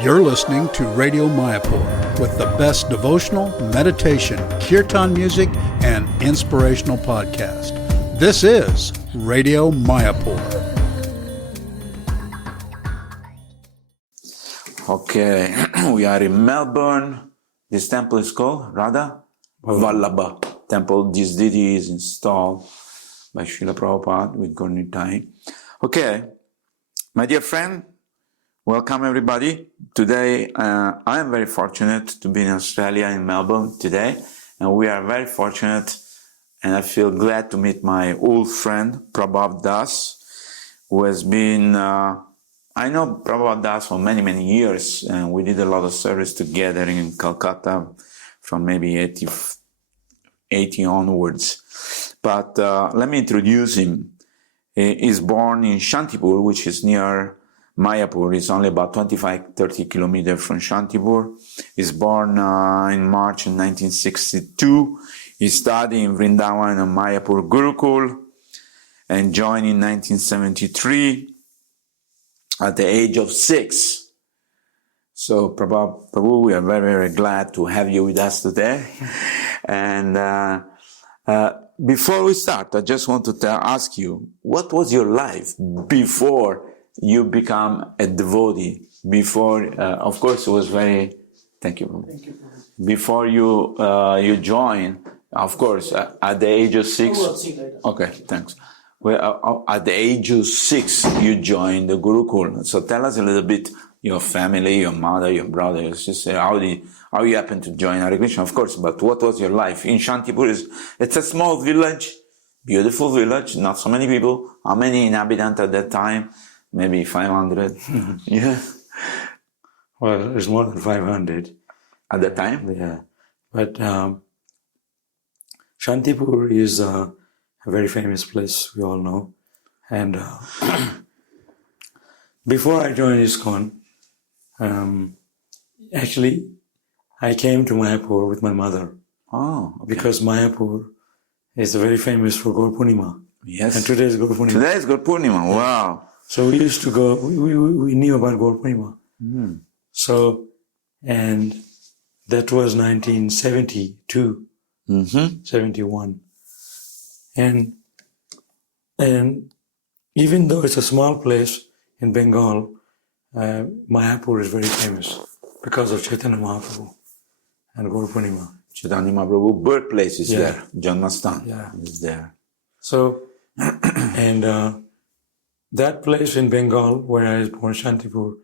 You're listening to Radio Mayapur with the best devotional, meditation, kirtan music, and inspirational podcast. This is Radio Mayapur. Okay, we are in Melbourne. This temple is called Radha Vallabha Temple. This deity is installed by Srila Prabhupada with Gornitai. Okay, my dear friend, welcome everybody. Today, I am very fortunate to be in Australia, in Melbourne today. And we are very fortunate, and I feel glad to meet my old friend, Prabhava Das, who has been, I know Prabhava Das for many, many years, and we did a lot of service together in Calcutta from maybe 80 onwards. But let me introduce him. He is born in Santipur, which is near Mayapur. It's only about 25-30 kilometers from Santipur. He's born in March 1962. He studied in Vrindaban and Mayapur Gurukul and joined in 1973 at the age of 6. So, Prabhu, we are very, very glad to have you with us today. And before we start, I just want to ask you, what was your life before you become a devotee? Before, of course, it was very. Thank you. Thank you. Before you join, of course, at the age of 6. Okay, thanks. Well, at the age of 6, you joined the Gurukul. So tell us a little bit your family, your mother, your brothers. Just say how you happened to join Hare Krishna, of course. But what was your life in Santipur? It's a small village, beautiful village, not so many people. How many inhabitants at that time? Maybe 500. Yeah. Well, it's more than 500. At that time? Yeah. But Santipur is a very famous place, we all know. And before I joined ISKCON, actually, I came to Mayapur with my mother. Oh, okay. Because Mayapur is very famous for Gaur Purnima. Yes. And today is Gaur Purnima. Today is Gaur Purnima. Wow. So we used to go, we knew about Gaur Purnima. Mm. So, and that was 1972, 71. And even though it's a small place in Bengal, Mayapur is very famous because of Chaitanya Mahaprabhu and Gaur Purnima. Chaitanya Mahaprabhu birthplace is there. Janmastan is there. So, and that place in Bengal where I was born, Santipur,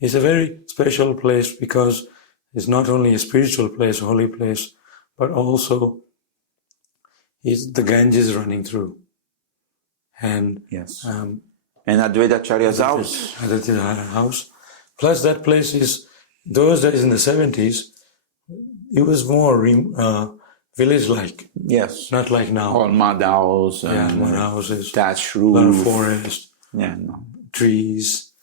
is a very special place because it's not only a spiritual place, a holy place, but also is the Ganges running through. And yes. And Advaita Acharya's house. Advaita house. Plus that place is, those days in the 70s, it was more village-like. Yes. Not like now. All mud house and mud houses. Thatched roof. A lot of forest. Yeah, no. Trees.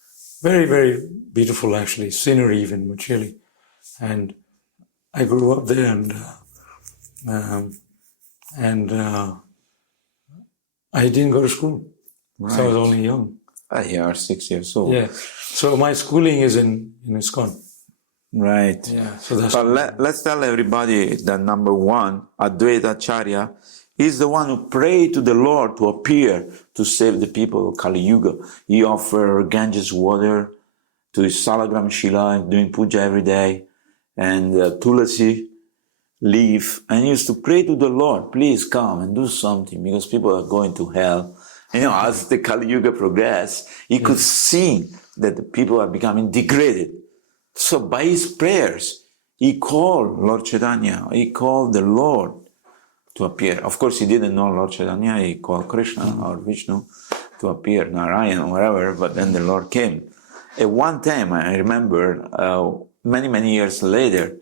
Very, very beautiful actually. Scenery even, Muchili. And I grew up there and I didn't go to school. Right. So I was only young. You are 6 years old. Yeah. So my schooling is in ISKCON. Right. Yeah. So that's. But let's tell everybody that number one, Advaita Acharya, is the one who prayed to the Lord to appear to save the people of Kali Yuga. He offered Ganges water to his Salagram Shila, doing puja every day, and Tulasi leaf, and he used to pray to the Lord, please come and do something because people are going to hell. You know, as the Kali Yuga progressed, he could see that the people are becoming degraded. So by his prayers, he called Lord Chaitanya, he called the Lord to appear. Of course, he didn't know Lord Chaitanya, he called Krishna or Vishnu to appear, Narayan or whatever, but then the Lord came. At one time, I remember, many, many years later,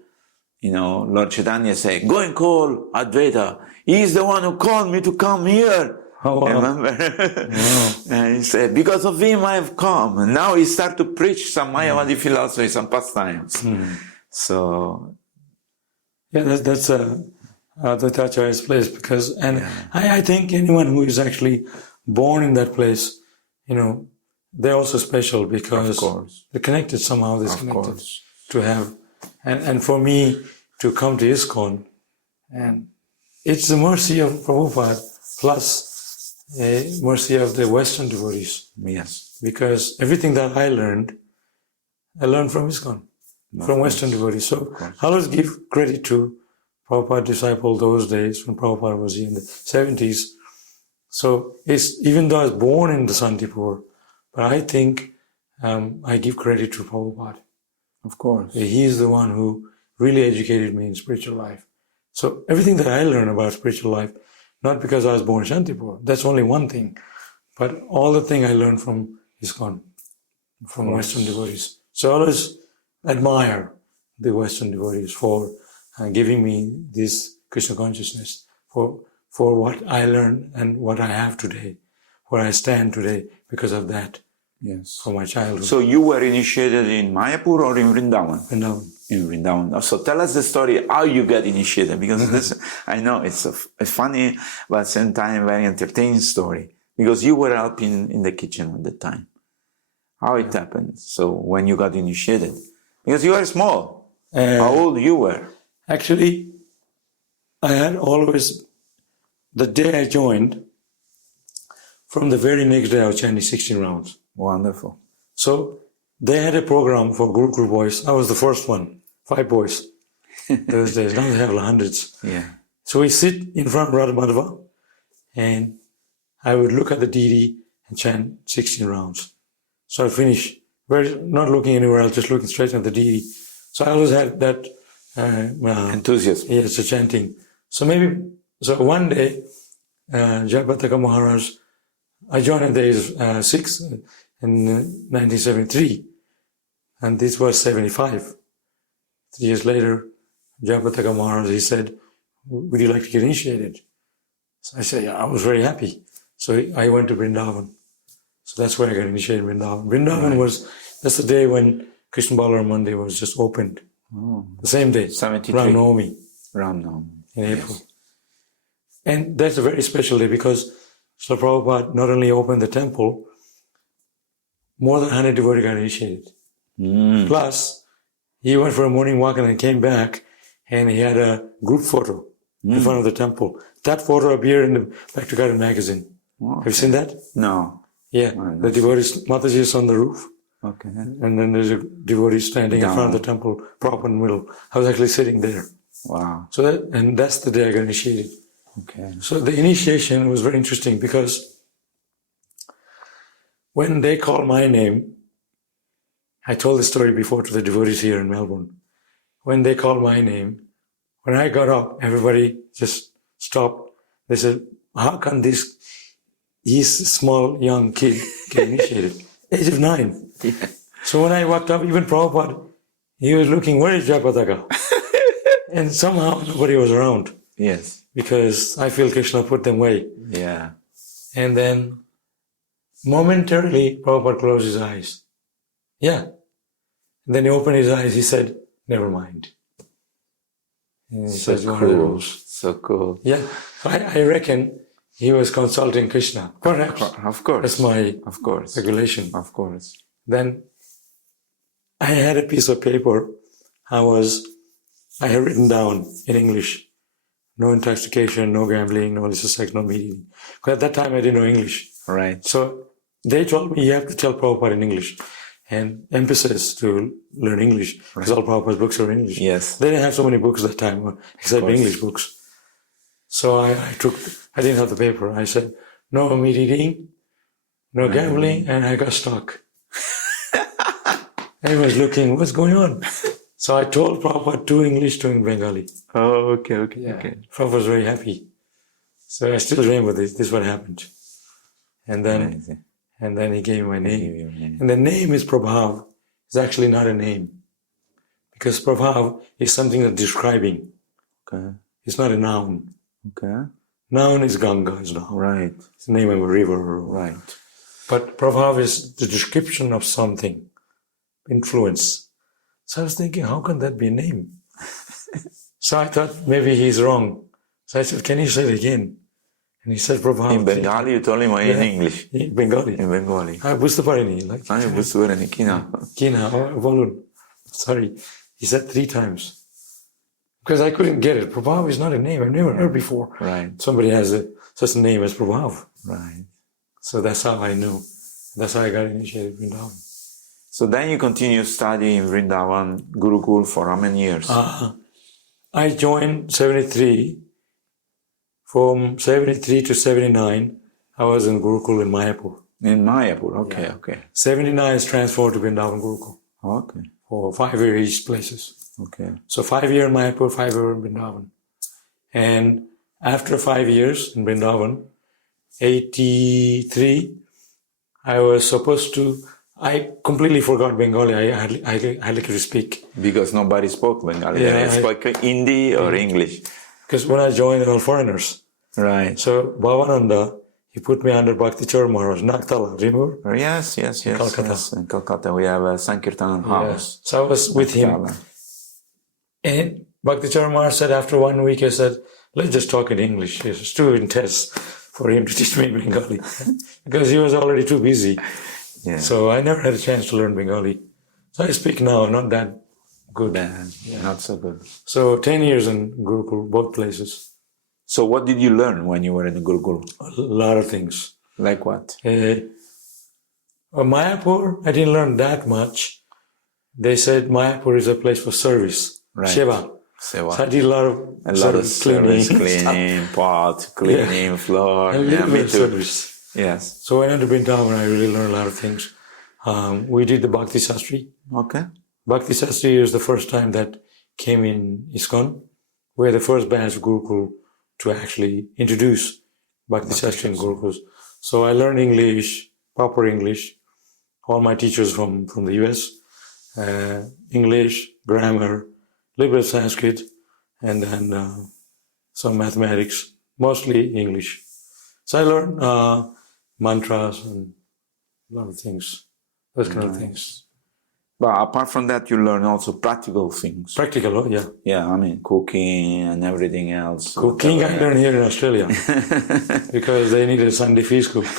you know, Lord Chaitanya said, go and call Advaita. He's the one who called me to come here. Oh, wow. Remember? Wow. And he said, because of him I have come. And now he started to preach some Mayavadi philosophy, some pastimes. So. Yeah, that's the Acharya's place because, and I think anyone who is actually born in that place, you know, they're also special Of because course. they're connected somehow. They're Of connected course. to have, and for me to come to ISKCON, and it's the mercy of Prabhupada plus a mercy of the Western devotees. Yes. Because everything that I learned from ISKCON, from Western devotees. So I always give credit to Prabhupada disciple those days when Prabhupada was in the 70s. So even though I was born in the Santipur, but I think I give credit to Prabhupada. Of course. He is the one who really educated me in spiritual life. So everything that I learned about spiritual life, not because I was born in Santipur, that's only one thing, but all the thing I learned from ISKCON, from Western devotees. So I always admire the Western devotees for giving me this Krishna consciousness, for what I learned and what I have today, where I stand today because of that. Yes. From my childhood. So you were initiated in Mayapur or in Vrindavan? Vrindavan. In Vrindavan. So tell us the story how you got initiated, because this, I know it's a funny but at the same time very entertaining story, because you were helping in the kitchen at the time. How it happened? So when you got initiated, because you were small, how old you were? Actually, I had always, the day I joined, from the very next day I was chanting 16 rounds. Wonderful. So they had a program for Gurukul boys. I was the first one, 5 boys those days. Now they have hundreds. Yeah. So we sit in front of Radha Madhava, and I would look at the deity and chant 16 rounds. So I finish, not looking anywhere else, just looking straight at the deity. So I always had that enthusiasm. Yes, the chanting. So one day, Jayapataka Maharaj, I joined at the age of 6 in 1973, and this was 75. 3 years later, Jayapataka Maharaj, he said, would you like to get initiated? So I said, yeah, I was very happy. So I went to Vrindavan. So that's where I got initiated in Vrindavan. Vrindavan that's the day when Krishna Balaram Mandir was just opened. Oh. The same day, 73. Ram Navami. Yes. In April. And that's a very special day because Srila Prabhupada not only opened the temple, more than 100 devotees got initiated. Plus, he went for a morning walk and then came back, and he had a group photo in front of the temple. That photo appeared in the Back to Garden magazine. Okay. Have you seen that? No. Yeah. The devotees, Mataji is on the roof. Okay. And then there's a devotee standing in front of the temple, proper in the middle. I was actually sitting there. Wow. So that's the day I got initiated. Okay. So the initiation was very interesting because when they called my name, I told the story before to the devotees here in Melbourne. When they called my name, when I got up, everybody just stopped. They said, how can he's a small young kid get initiated? Age of 9. Yeah. So when I walked up, even Prabhupada, he was looking, where is Jayapataka? And somehow nobody was around. Yes. Because I feel Krishna put them away. Yeah. And then momentarily, Prabhupada closed his eyes. Yeah. And then he opened his eyes. He said, never mind. And he So says, cool. So cool. yeah. I reckon he was consulting Krishna. Perhaps. Of course. That's my speculation. Of course. Then I had a piece of paper. I had written down in English, no intoxication, no gambling, no illicit sex, no meat eating. Because at that time I didn't know English. Right. So they told me you have to tell Prabhupada in English and emphasis to learn English because all Prabhupada's books are in English. Yes. They didn't have so many books at that time except English books. So I didn't have the paper. I said, no meat eating, no gambling, and I got stuck. Everyone's looking, what's going on? So I told Prabhupada 2 English, 2 in Bengali. Oh, okay. Prabhupada was very happy. So I still remember this. This is what happened. And then he gave me my name. And the name is Prabhava. It's actually not a name. Because Prabhava is something that's describing. Okay. It's not a noun. Okay. Noun is Ganga, is noun. Right. It's the name of a river. Right. But Prabhava is the description of something. Influence. So I was thinking, how can that be a name? So I thought maybe he's wrong. So I said, can you say it again? And he said, Prabhava. In Bengali, you told him, or in English? In Bengali. In Bengali. বুঝতে পারিনি, like. আমি বুঝতে পারিনি, কিনা? Kina, বলুন. Sorry. He said 3 times. Because I couldn't get it. Prabhava is not a name I've never heard before. Right. Somebody has such a name as Prabhava. Right. So that's how I knew. That's how I got initiated in Vrindavan. So then you continue studying in Vrindaban Gurukul for how many years? I joined 73. From 73 to 79, I was in Gurukul in Mayapur. In Mayapur, okay, okay. 79 is transferred to Vrindavan Gurukul. Okay. For 5 years each places. Okay. So 5 years in Mayapur, 5 years in Vrindavan. And after 5 years in Vrindavan, 83, I was supposed to, I completely forgot Bengali. I like to speak. Because nobody spoke Bengali. Yeah, They spoke Hindi or English. Because when I joined, they were all foreigners. Right. So Bhavananda, he put me under Bhakti Char Maharaj, Naktala, remember? Yes. Calcutta. Yes. In Calcutta, we have a Sankirtan house. So I was with him. And Bhakti Char Maharaj said after 1 week, he said, let's just talk in English. It was too intense for him to teach me Bengali. Because he was already too busy. Yeah. So I never had a chance to learn Bengali. So I speak now, not that good. Not so good. So 10 years in Gurukul, both places. So what did you learn when you were in the Gurukul? A lot of things. Like what? Mayapur, I didn't learn that much. They said Mayapur is a place for service. Right. Seva. So So I did a lot of service, cleaning, pot, cleaning, floor. A little me bit of too. service. Yes. So when I went to Vrindavan, I really learned a lot of things. We did the Bhakti Sastri. Okay. Bhakti Sastri was the first time that came in ISKCON. We're the first batch of Gurukul to actually introduce Bhakti Sastri in Gurukuls. So I learned English, proper English. All my teachers from the US, English, grammar, little bit of Sanskrit, and then some mathematics, mostly English. So I learned mantras and a lot of things, those kind of things. But apart from that, you learn also practical things. Practical, oh, yeah. Yeah, I mean, cooking and everything else. Cooking I learned here in Australia because they needed a Sunday feast cook.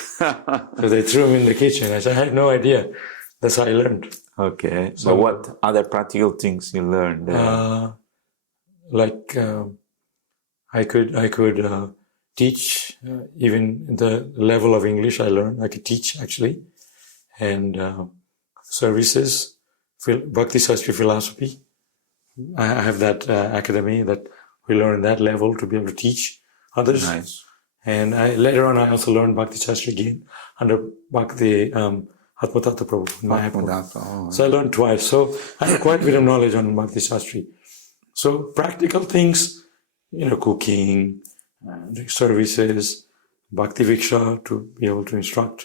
So they threw me in the kitchen. I said, I had no idea. That's how I learned. Okay. So what other practical things you learned? I could teach, even the level of English I learned. I could teach, actually. And services, Bhakti Sastri philosophy. I have that academy that we learn that level to be able to teach others. Nice. And later on, I also learned Bhakti Sastri again under Bhakti Atmatattva Prabhu in Mayapur. So I learned twice. So I have quite a bit of knowledge on Bhakti Sastri. So practical things, cooking, services, Bhakti Viksha to be able to instruct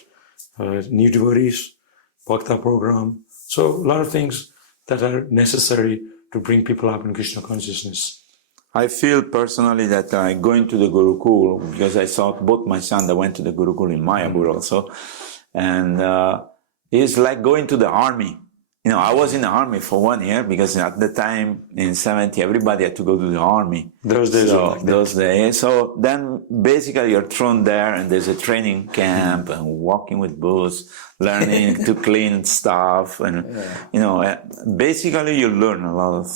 new devotees, Bhakta program. So a lot of things that are necessary to bring people up in Krishna consciousness. I feel personally that going to the Gurukul, because I saw both my son that went to the Gurukul in Mayapur also, and it's like going to the army. I was in the army for 1 year because at the time in 70, everybody had to go to the army. Those days. So then basically you're thrown there and there's a training camp and walking with boots, learning to clean stuff. And, basically you learn a lot of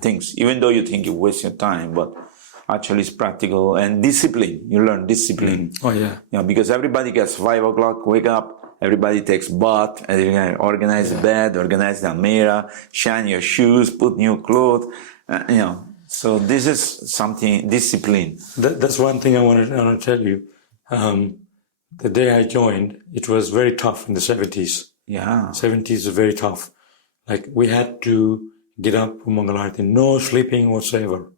things, even though you think you waste your time, but actually it's practical and discipline. You learn discipline. Oh, yeah. Because everybody gets 5 o'clock, wake up, everybody takes bath, and you organize the bed, organize the almirah, shine your shoes, put new clothes, So this is something, discipline. That's one thing I want to tell you. The day I joined, it was very tough in the 70s. Yeah. 70s was very tough. Like we had to get up for Mangalarti, no sleeping whatsoever.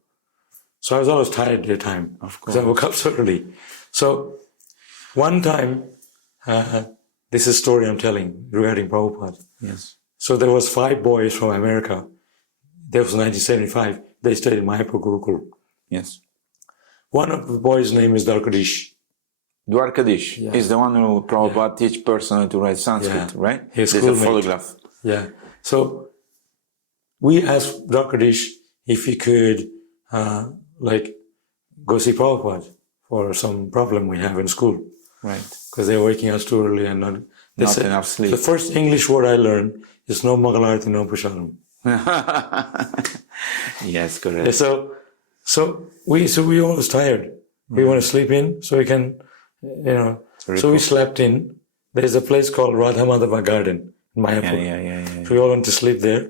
So I was always tired at the time. Of course. Because I woke up so early. So one time, this is a story I'm telling regarding Prabhupada. Yes. So there was 5 boys from America. That was 1975. They stayed in Mayapur Gurukul. Yes. One of the boys' name is Dwarkadish. Dwarkadish is the one who Prabhupada teach personally to write Sanskrit, right? His There's a schoolmate. photograph. Yeah. So we asked Dwarkadish if he could, go see Prabhupada for some problem we have in school. Right. Because they're waking us too early and not enough sleep. The first English word I learned is no Mangalarti, no Pusharam. Yes, correct. Yeah, so we always tired. We want to sleep in so we can, so we slept in. There's a place called Radha Madhava Garden in Mayapur. Yeah. So we all went to sleep there.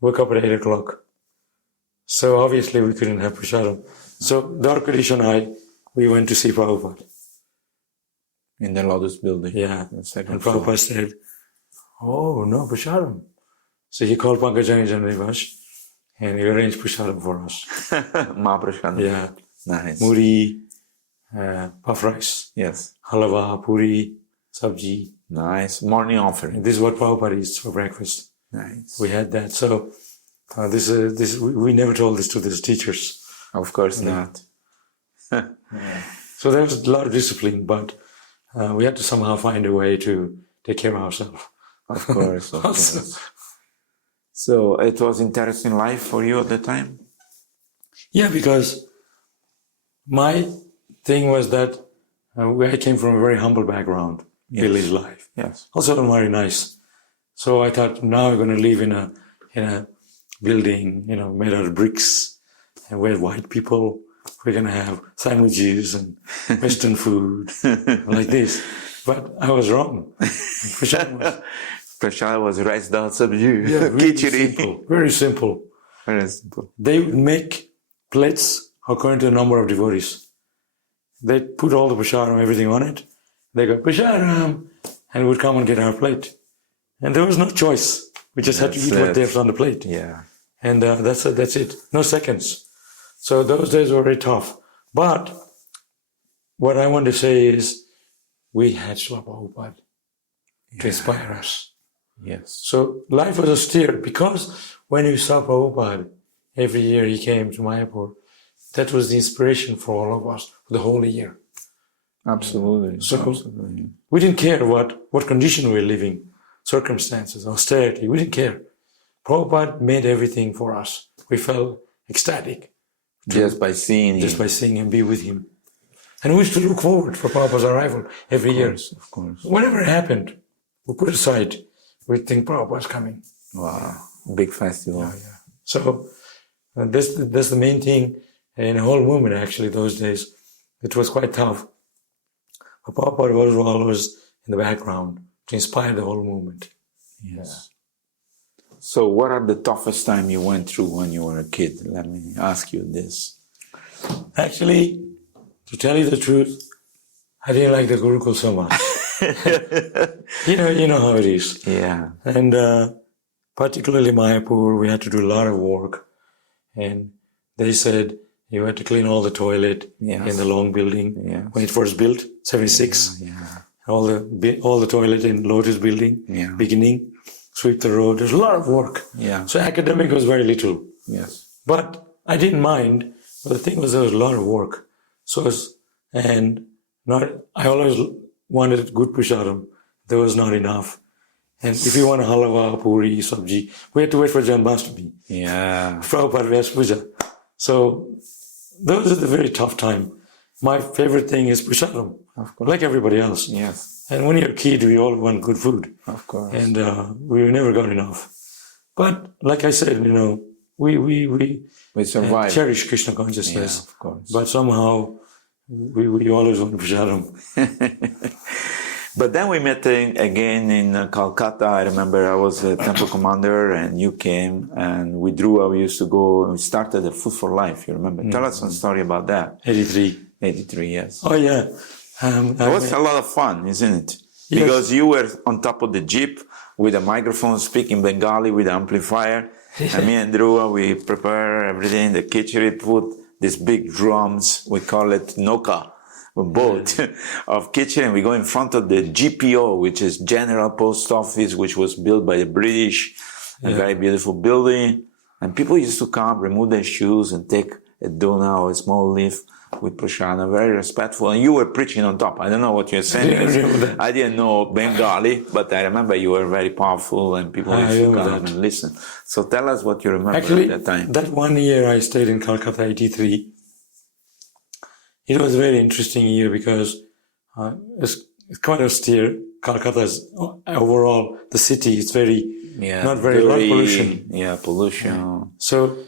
Woke up at 8 o'clock. So obviously we couldn't have Pusharam. So Dwarkadish and I, we went to see Prabhupada. In the Lotus building. Yeah. The second And floor. Prabhupada said, oh, no Pusharam. So he called Pankajani Janrivash and he arranged Pusharam for us. Mahaprasad. Yeah. Nice. Muri, puff rice, Yes. halava, puri, sabji. Nice. Morning offering. And this is what Prabhupada eats for breakfast. Nice. We had that. So we never told this to the teachers. Of course not. So there was a lot of discipline, but we had to somehow find a way to take care of ourselves. Of course, of course. So it was interesting life for you at the time? Yeah, because my thing was that I came from a very humble background, village life. Yes. Also not very nice. So I thought, now I'm going to live in a building, made out of bricks, and we're white people. We're going to have sandwiches and Western food like this. But I was wrong. Prashad was rice dal sabji. Yeah, Khichdi. simple, very simple. Very simple. They would make plates according to the number of devotees. They put all the prasharam, everything on it. They go, prasharam, and would come and get our plate. And there was no choice. We just had to eat what they have on the plate. Yeah. And that's it. No seconds. So those days were very tough. But what I want to say is we had Srila Prabhupada to inspire us. Yes. So life was austere because when you saw Prabhupada, every year he came to Mayapur, that was the inspiration for all of us for the whole year. Absolutely. So Absolutely. we didn't care what condition we were living, circumstances, austerity, we didn't care. Prabhupada made everything for us. We felt ecstatic. Just by seeing him. And be with him. And we used to look forward for Prabhupada's arrival every year. Of course. Whatever happened, we put aside. We think Prabhupada's coming. Wow. Big festival. Yeah. So that's the main thing in the whole movement, actually, those days. It was quite tough. But Prabhupada was always in the background to inspire the whole movement. Yes. So what are the toughest time you went through when you were a kid? Let me ask you this. Actually, to tell you the truth, I didn't like the Gurukul so much. you know how it is. Yeah. And particularly Mayapur, we had to do a lot of work. And they said you had to clean all the toilet in the long building when it first built, 76. Yeah. All the toilet in Lotus building, beginning, sweep the road. There's a lot of work. Yeah. So academic was very little. Yes. But I didn't mind. But the thing was there was a lot of work. I always wanted good prasharam. There was not enough. And if you want a halava, puri, sabji, we had to wait for Janmashtami. Yeah. Prabhupada Vyas Puja. So those are the very tough time. My favorite thing is prasharam, Of course. like everybody else. Yes. And when you're a kid, we all want good food. Of course. And we never got enough. But like I said, we survived. cherish Krishna consciousness. Yeah, of course. But somehow we always want prasharam. But then we met again in Calcutta. I remember I was a temple commander and you came and we used to go and we started the Food for Life. You remember? Tell us some story about that. 83, yes. Oh, yeah. It was a lot of fun, isn't it? Yes. Because you were on top of the jeep with a microphone speaking Bengali with an amplifier. And me and Dhruva, we prepare everything. The kitchen, put these big drums. We call it Noka. Boat of kitchen. We go in front of the GPO, which is General Post Office, which was built by the British, a very beautiful building. And people used to come, remove their shoes and take a dona or a small leaf with prashana, very respectful. And you were preaching on top. I don't know what you're saying. I didn't know Bengali, but I remember you were very powerful and people used to come and listen. So tell us what you remember at that time. That 1 year I stayed in Calcutta, 83. it was a very interesting year because it's quite austere. Calcutta is overall, the city is very, not very, lot of pollution. Yeah, pollution. Yeah. So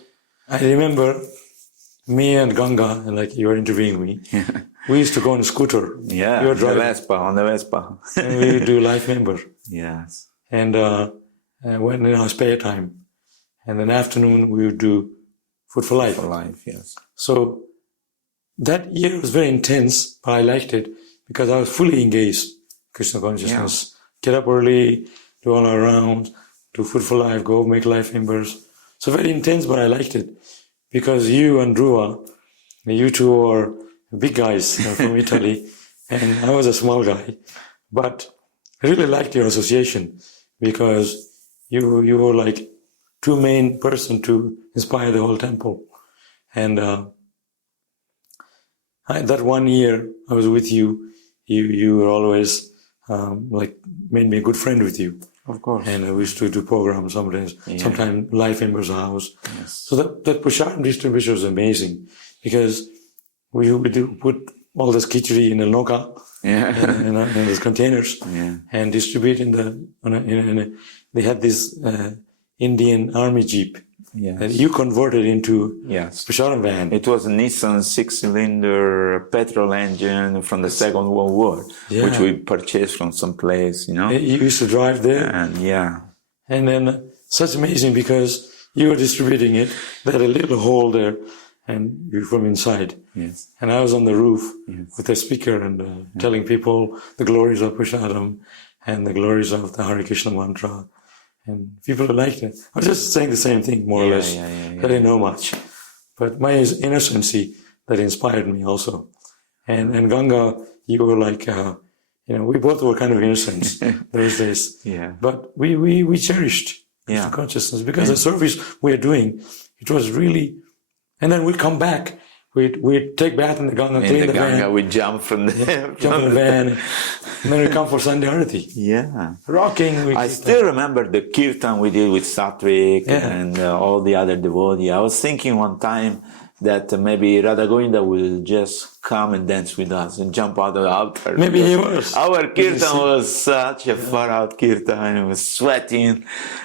I remember me and Ganga, like you were interviewing me, we used to go on a scooter. Yeah, you were on the Vespa. And we would do life member. Yes. And when in our spare time. And in the afternoon, we would do Food for Life. For Life, yes. So that year was very intense, but I liked it because I was fully engaged in Krishna consciousness. Get up early, do all our rounds, do Food for Life, go make life members. So very intense, but I liked it because you and Dhruva, you two are big guys from Italy, and I was a small guy. But I really liked your association because you were like two main person to inspire the whole temple. And that 1 year I was with you, you were always made me a good friend with you. Of course. And we used to do programs sometimes Life Members House. Yes. So that Prashadam distribution was amazing because we would put all this khichdi in a noka, in these containers, and distribute they had this Indian army jeep that you converted into Prashadam van. It was a Nissan 6-cylinder petrol engine from the Second World War, which we purchased from some place, You used to drive there. And then such amazing because you were distributing it. They had a little hole there, and you from inside. Yes. And I was on the roof with a speaker and telling people the glories of Prashadam and the glories of the Hare Krishna mantra. And people liked it. I was just saying the same thing, more or less. I didn't know much. But my innocency, that inspired me also. And Ganga, you were like, we both were kind of innocent those days. Yeah. But we cherished Krishna consciousness because the service we are doing, it was really... And then we'd come back. We'd take bath in the Ganga, clean the van. We'd jump from the... jump in the van. And then we'd come for Sunday Arati. Yeah. Rocking. I still remember the kirtan we did with Satvik and all the other devotees. I was thinking one time that maybe Radha Govinda will just come and dance with us and jump out of the altar. Maybe he was. Our kirtan was such a far-out kirtan. It was sweating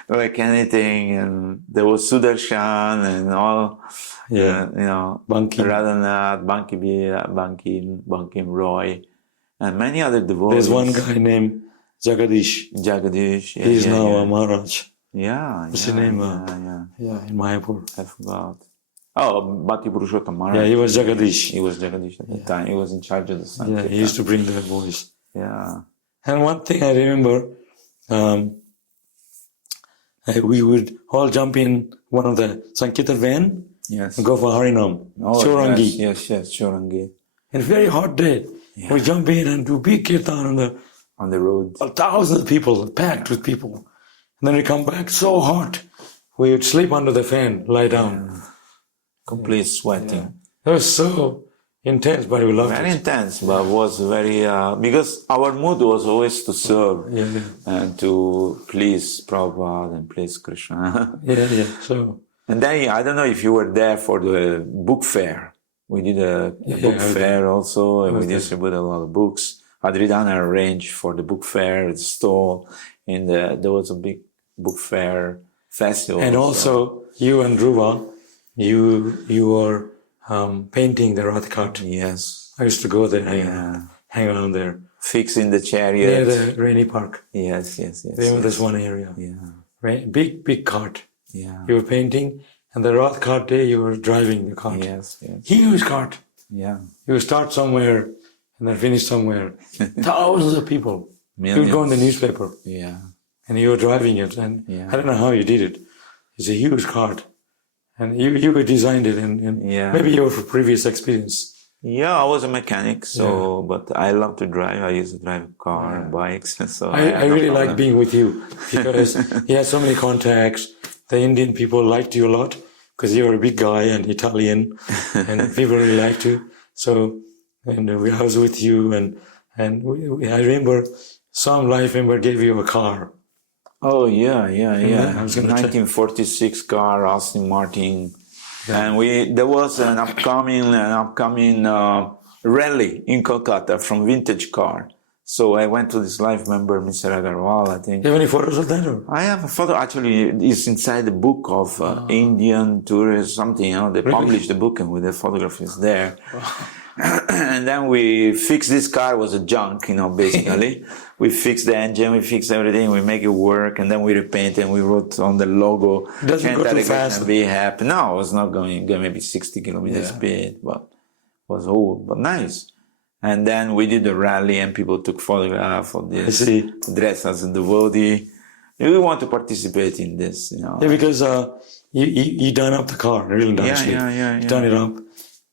like anything. And there was Sudarshan and all... Bankim. Radhanath, Bankim Roy, and many other devotees. There's one guy named Jagadish. He's now a Maharaj. What's his name? In Mayapur. I forgot. Oh, Bhakti Purushottam Maharaj. Yeah, he was Jagadish. He was Jagadish at the time. He was in charge of the Sankirtan. Yeah, he used to bring the boys. Yeah. And one thing I remember, we would all jump in one of the Sankirtan van. Yes. And go for Harinam. Chorangi. Yes, Chorangi. And very hot day. Yeah. We jump in and do big kirtan on the road. Thousands of people, packed with people. And then we come back so hot. We would sleep under the fan, lie down. Yeah. Complete sweating. Yeah. It was so intense, but we loved it. Very intense, but was very, because our mood was always to serve and to please Prabhupada and please Krishna. So. And then, I don't know if you were there for the book fair. We did a book fair also, and we distributed a lot of books. Adridana arranged for the book fair, the stall, and there was a big book fair festival. And also, you and Dhruva, you were painting the Rath Cart. Yes. I used to go there, hang around there. Fixing the chariot. Near the Rainy Park. Yes. There's one area. Yeah. Big cart. Yeah. You were painting, and the Rath Cart day, you were driving the cart. Yes. Huge cart. Yeah. You would start somewhere and then finish somewhere. Thousands of people. Millions. You would go in the newspaper. Yeah. And you were driving it, and I don't know how you did it. It's a huge cart. And you designed it, and maybe you have previous experience. Yeah, I was a mechanic, but I love to drive. I used to drive a car and bikes. So I really like being with you because you had so many contacts. The Indian people liked you a lot because you were a big guy and Italian, and people really liked you. So, and I was with you, and I remember some life member gave you a car. Oh yeah. 1946 car, Aston Martin, and there was an upcoming rally in Kolkata from vintage car. So I went to this life member, Mr. Agarwal, I think. You have any photos of that? Or? I have a photo, actually, it's inside the book of Indian tourists, something, they published the book and with the photographs there. And then we fixed this car, was a junk, basically. We fixed the engine, we fixed everything, we make it work, and then we repainted and we wrote on the logo, doesn't go too fast. Be happy. No, it was not going maybe 60 kilometers speed, but it was old, but nice. And then we did the rally and people took photographs of this, dressed as a devotee. We want to participate in this, Yeah, because you done up the car really nicely. Yeah. You done it up.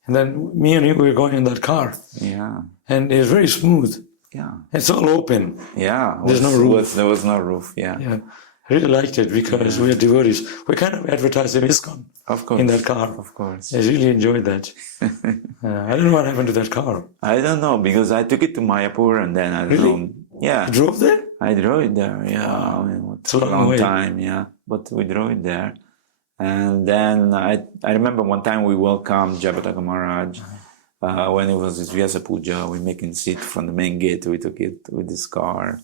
And then me and you were going in that car. Yeah. And it was very smooth. Yeah. It's all open. Yeah. There's no roof. There was no roof, yeah. Yeah. I really liked it because we are devotees. We kind of advertised in ISKCON. Of course. In that car. Of course. I really enjoyed that. I don't know what happened to that car. I don't know, because I took it to Mayapur and then I don't know. Yeah. You drove there? I drove it there, yeah. Wow. I mean, it's a long way. Time, yeah. But we drove it there. And then I remember one time we welcomed Jayapataka Maharaj. When it was his Vyasa Puja, we making seat from the main gate. We took it with this car.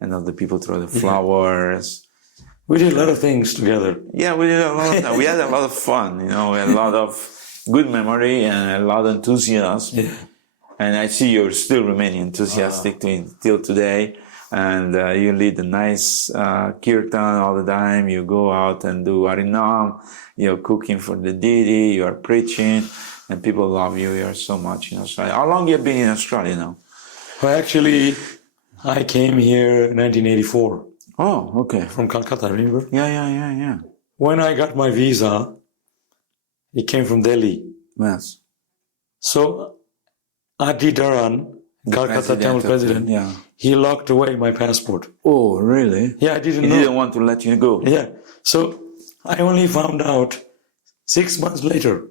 And all the people throw the flowers. We did a lot of things together. Yeah, we did a lot of we had a lot of fun, we had a lot of good memory and a lot of enthusiasm. Yeah. And I see you're still remaining enthusiastic till today. And you lead a nice kirtan all the time. You go out and do Harinam. You're cooking for the deity. You are preaching. And people love you. You're so much in Australia. How long have you been in Australia now? Well, actually, I came here in 1984. Oh, okay. From Calcutta, remember? Yeah. When I got my visa, it came from Delhi. Yes. So, Adi Dharan, Calcutta Temple president, he locked away my passport. Oh, really? Yeah, I didn't know. He didn't want to let you go. Yeah. So, I only found out 6 months later.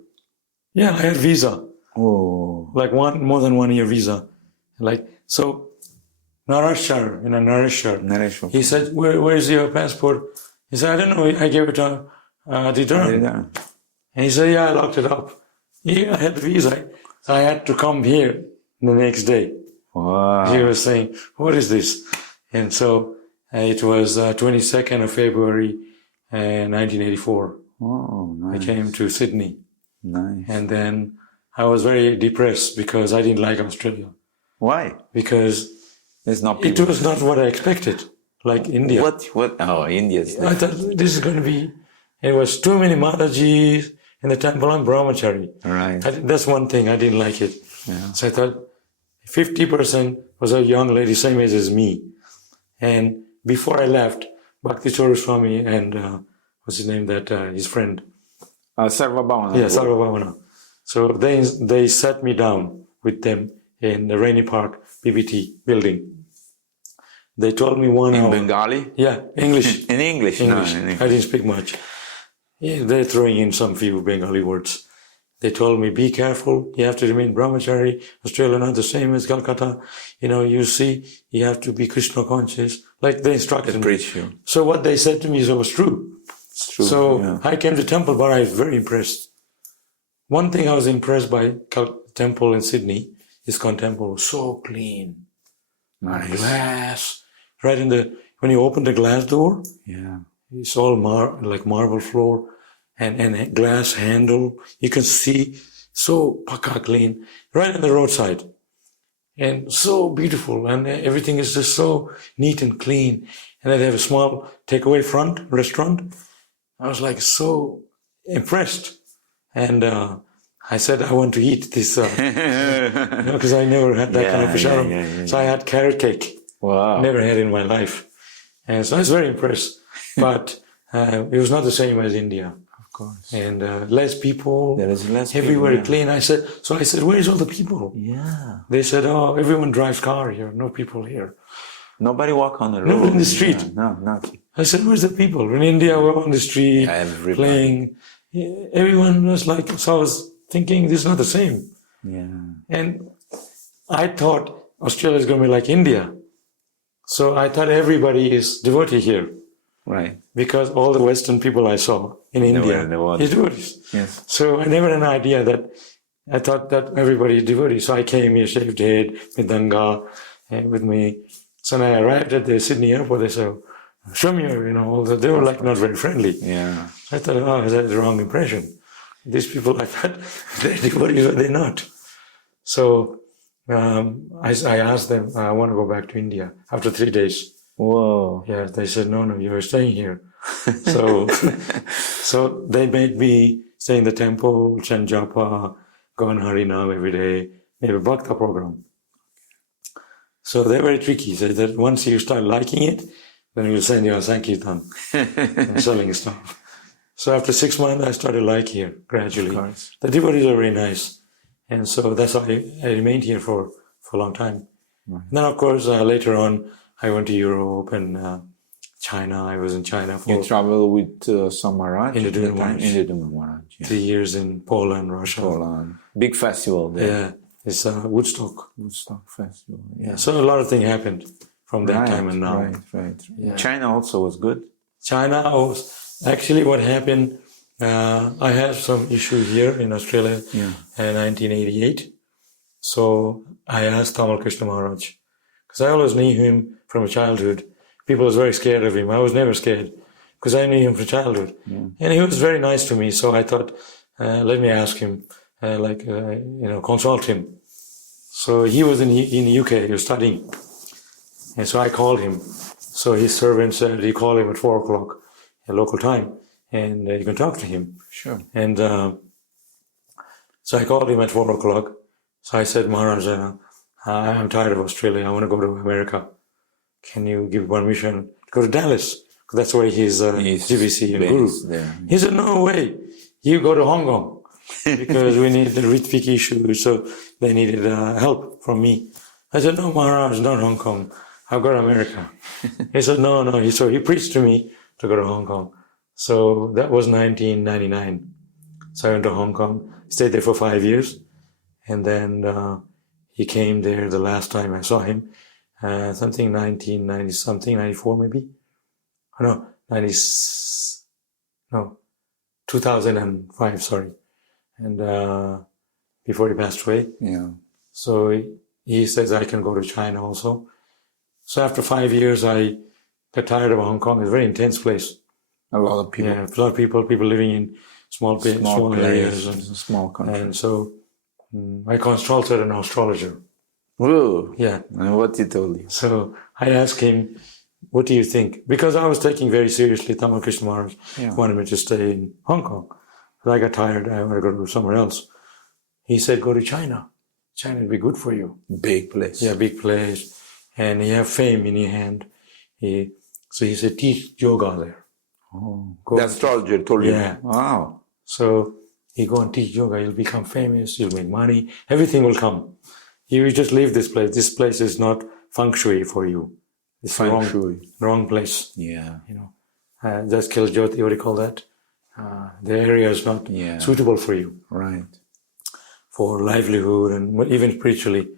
Yeah, I had visa. Oh. Like more than 1 year visa. So, Nareshwar. He said, where is your passport? He said, I don't know. I gave it to Adi Dharan. And he said, yeah, I locked it up. Yeah, I had the visa. So I had to come here the next day. Wow. He was saying, what is this? And so it was 22nd of February 1984. Oh, nice. I came to Sydney. Nice. And then I was very depressed because I didn't like Australia. Why? Because it was not what I expected, like India. What? Oh, India. I thought this is going to be, it was too many Matajis in the temple on Brahmachari. Right. That's one thing, I didn't like it. Yeah. So I thought 50% was a young lady, same age as me. And before I left, Bhakti Swami and, what's his name, his friend? Sarva Bhavana. Yeah, Sarva Bhavana. So they sat me down with them in the Rainy Park PBT building. They told me 1 hour. In Bengali? Yeah, English. In English? English. No, in English. I didn't speak much. Yeah, they're throwing in some few Bengali words. They told me, be careful. You have to remain brahmachari. Australia not the same as Calcutta. You see, you have to be Krishna conscious. Like they instructed me. Preach you. So what they said to me was true. It's true. So I came to temple, but I was very impressed. One thing I was impressed by temple in Sydney, ISKCON temple, was so clean. Nice. Glass. Right when you open the glass door, it's all like marble floor and a glass handle. You can see so paka clean, right on the roadside. And so beautiful. And everything is just so neat and clean. And then they have a small takeaway restaurant. I was like so impressed. And I said, I want to eat this, because I never had that kind of prasadam. So I had carrot cake. Wow. Never had in my life. And so I was very impressed. But it was not the same as India. Of course. And less people. There is less everywhere people, clean. I said, where is all the people? Yeah. They said, oh, everyone drives car here. No people here. Nobody walk on the road. Nobody in the street. Yeah, no, nothing. I said, where's the people? In India, we're on the street playing. Everyone was like, so I was thinking, this is not the same. Yeah. And I thought Australia is going to be like India. So I thought everybody is devotee here. Right. Because all the Western people I saw in India is devotees. Yes. So I never had an idea that I thought that everybody is devotee. So I came here, shaved head, with Ganga, with me. So when I arrived at the Sydney airport, they said, show me, all that. They were like not very friendly. Yeah. I thought, I had the wrong impression. These people, I thought, they're devotees, but they're not. So I asked them, I want to go back to India after 3 days. Whoa. Yeah, they said, no, you're staying here. So they made me stay in the temple, chant japa, go on Harinam every day, maybe Bhakta program. So they're very tricky. So that once you start liking it, then we'll send you a Sankirtan and selling stuff. So after 6 months, I started liking here gradually. The devotees are very nice. And so that's why I remained here for a long time. Right. Then, of course, later on, I went to Europe and China. I was in China for... You traveled with some Maharaj? Indra Maharaj. Yeah. 3 years in Poland, Russia. Poland. Big festival there. Yeah. It's Woodstock. Woodstock Festival. Yeah. So a lot of things happened from that time and now. Right. Yeah. China also was good. China was... Actually, what happened... I had some issue here in Australia in 1988. So I asked Tamal Krishna Maharaj, because I always knew him from childhood. People was very scared of him. I was never scared because I knew him from childhood. Yeah. And he was very nice to me. So I thought, let me ask him, consult him. So he was in the UK, he was studying. And so I called him. So his servant said, he called him at 4 o'clock at local time. And you can talk to him. Sure. And so I called him at 4 o'clock. So I said, Maharaj, I'm tired of Australia. I want to go to America. Can you give permission to go to Dallas? Because that's where he's GBC and Guru. There. He said, no way. You go to Hong Kong. Because we need the Ritvik issue. So they needed help from me. I said, no, Maharaj, not Hong Kong. I'll go to America. He said, no. So he preached to me to go to Hong Kong. So that was 1999. So I went to Hong Kong, stayed there for 5 years. And then he came there the last time I saw him, 94 maybe. 2005, sorry. And before he passed away. Yeah. So he says I can go to China also. So after 5 years, I got tired of Hong Kong. It's a very intense place. A lot of people. Yeah, a lot of people living in small areas. And small countries. And so I consulted an astrologer. Whoa. Yeah. And what he told you? So I asked him, what do you think? Because I was taking very seriously, Tamal Krishna Maharaj wanted me to stay in Hong Kong. But I got tired. I want to go to somewhere else. He said, go to China. China would be good for you. Big place. Yeah, big place. And you have fame in your hand. So he said, teach yoga there. Oh, the astrologer told you? Yeah. Wow. So you go and teach yoga, you'll become famous, you'll make money, everything will come. You just leave this place. This place is not feng shui for you. It's wrong place. Yeah. That's Kiljoti, what do you call that? The area is not suitable for you. Right. For livelihood and even spiritually.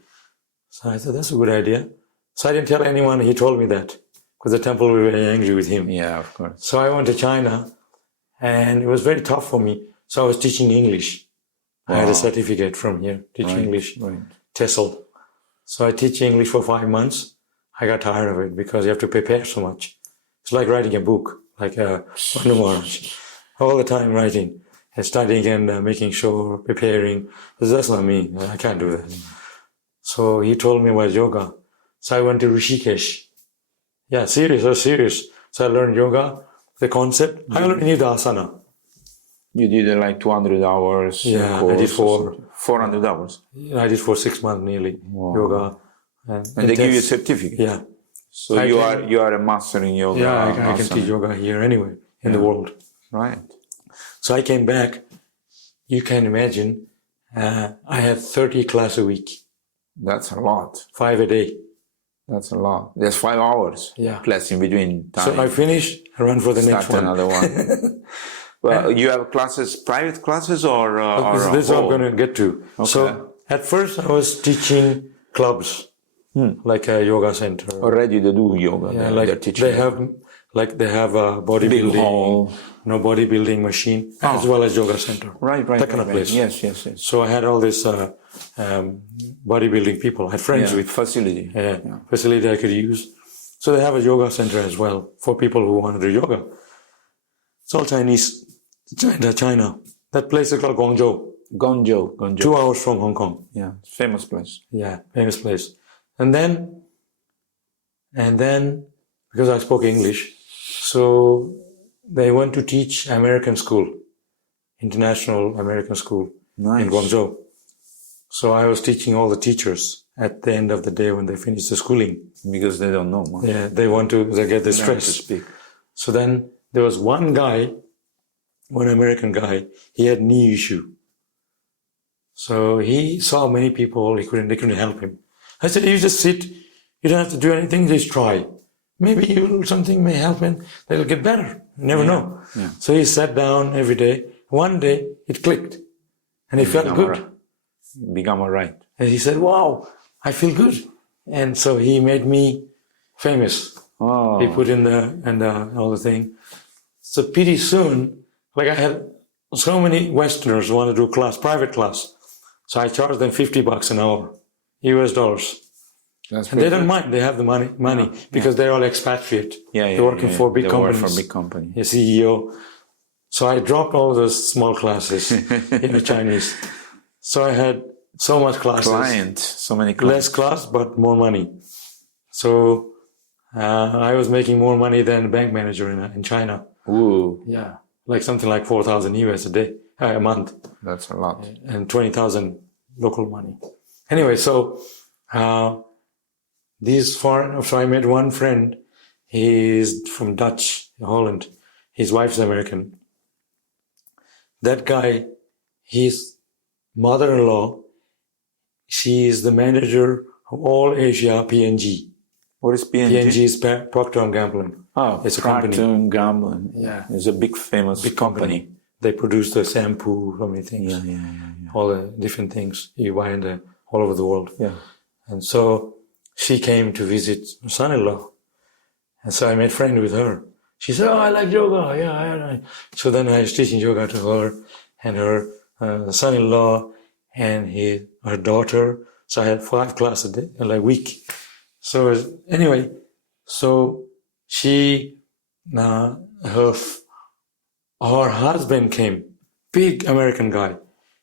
So I thought, that's a good idea. So I didn't tell anyone, he told me that. Because the temple were very angry with him. Yeah, of course. So I went to China, and it was very tough for me. So I was teaching English. Wow. I had a certificate from here, teaching English, TESOL. So I teach English for 5 months. I got tired of it because you have to prepare so much. It's like writing a book, like Bhanu Maharaj. All the time writing and studying and making sure, preparing. That's not me. I can't do that. So he told me about yoga. So I went to Rishikesh. Yeah, serious. So I learned yoga, the concept. I already knew the asana. You did like 200 hours? Yeah, I did 400 hours? I did for 6 months nearly, yoga. And they give you a certificate? Yeah. So you are a master in yoga? Yeah, I can teach yoga here anywhere in the world. Right. So I came back. You can imagine, I had 30 classes a week. That's a lot. 5 a day. That's a lot. There's 5 hours class in between time. So I finished, I run for the next one. Another one. Well, you have classes, private classes or this is what I'm going to get to. Okay. So at first I was teaching clubs, like a yoga center. Already they do yoga. Yeah, they have Like they have a Big hall. bodybuilding machine as well as yoga center. Right. That kind of place. Yes. So I had all this bodybuilding people. I had friends with facility. Facility I could use. So they have a yoga center as well for people who want to do yoga. It's all Chinese. China. That place is called Guangzhou. 2 hours from Hong Kong. Yeah, famous place. Yeah, famous place. And then, because I spoke English, so they went to teach American school, international American school in Guangzhou. So I was teaching all the teachers at the end of the day when they finish the schooling. Because they don't know much. Yeah, they get the stress. To speak. So then there was one American guy, he had knee issue. So he saw many people, they couldn't help him. I said, you just sit, you don't have to do anything, just try. Maybe something may help him, they'll get better. You never know. Yeah. So he sat down every day. One day it clicked and he felt good. Become all right. And he said, wow, I feel good. And so he made me famous. Oh. He put in all the thing. So pretty soon, like I had so many Westerners who want to do private class. So I charged them $50 an hour, US dollars. And they don't mind. They have the money because they're all expatriate. They're working for big companies. Work for big company. A CEO. So I dropped all those small classes in the Chinese. So I had so much classes. So many clients. Less class, but more money. So I was making more money than a bank manager in China. Ooh. Yeah. Like something like 4,000 US a month. That's a lot. And 20,000 local money. Anyway, so so I made one friend. He's from Holland. His wife's American. That guy, his mother-in-law, she is the manager of all Asia P&G. What is P&G? P&G is Procter & Gamble. Oh, it's a Procter company. & Gamble. Yeah. It's a big famous company. They produce the shampoo, so many things. Yeah. All the different things you buy all over the world. Yeah. And so she came to visit my son-in-law. And so I made friends with her. She said, oh, I like yoga. Yeah. So then I was teaching yoga to her and her son-in-law and her daughter. So I had 5 classes a week. So anyway, so she, her husband came, big American guy.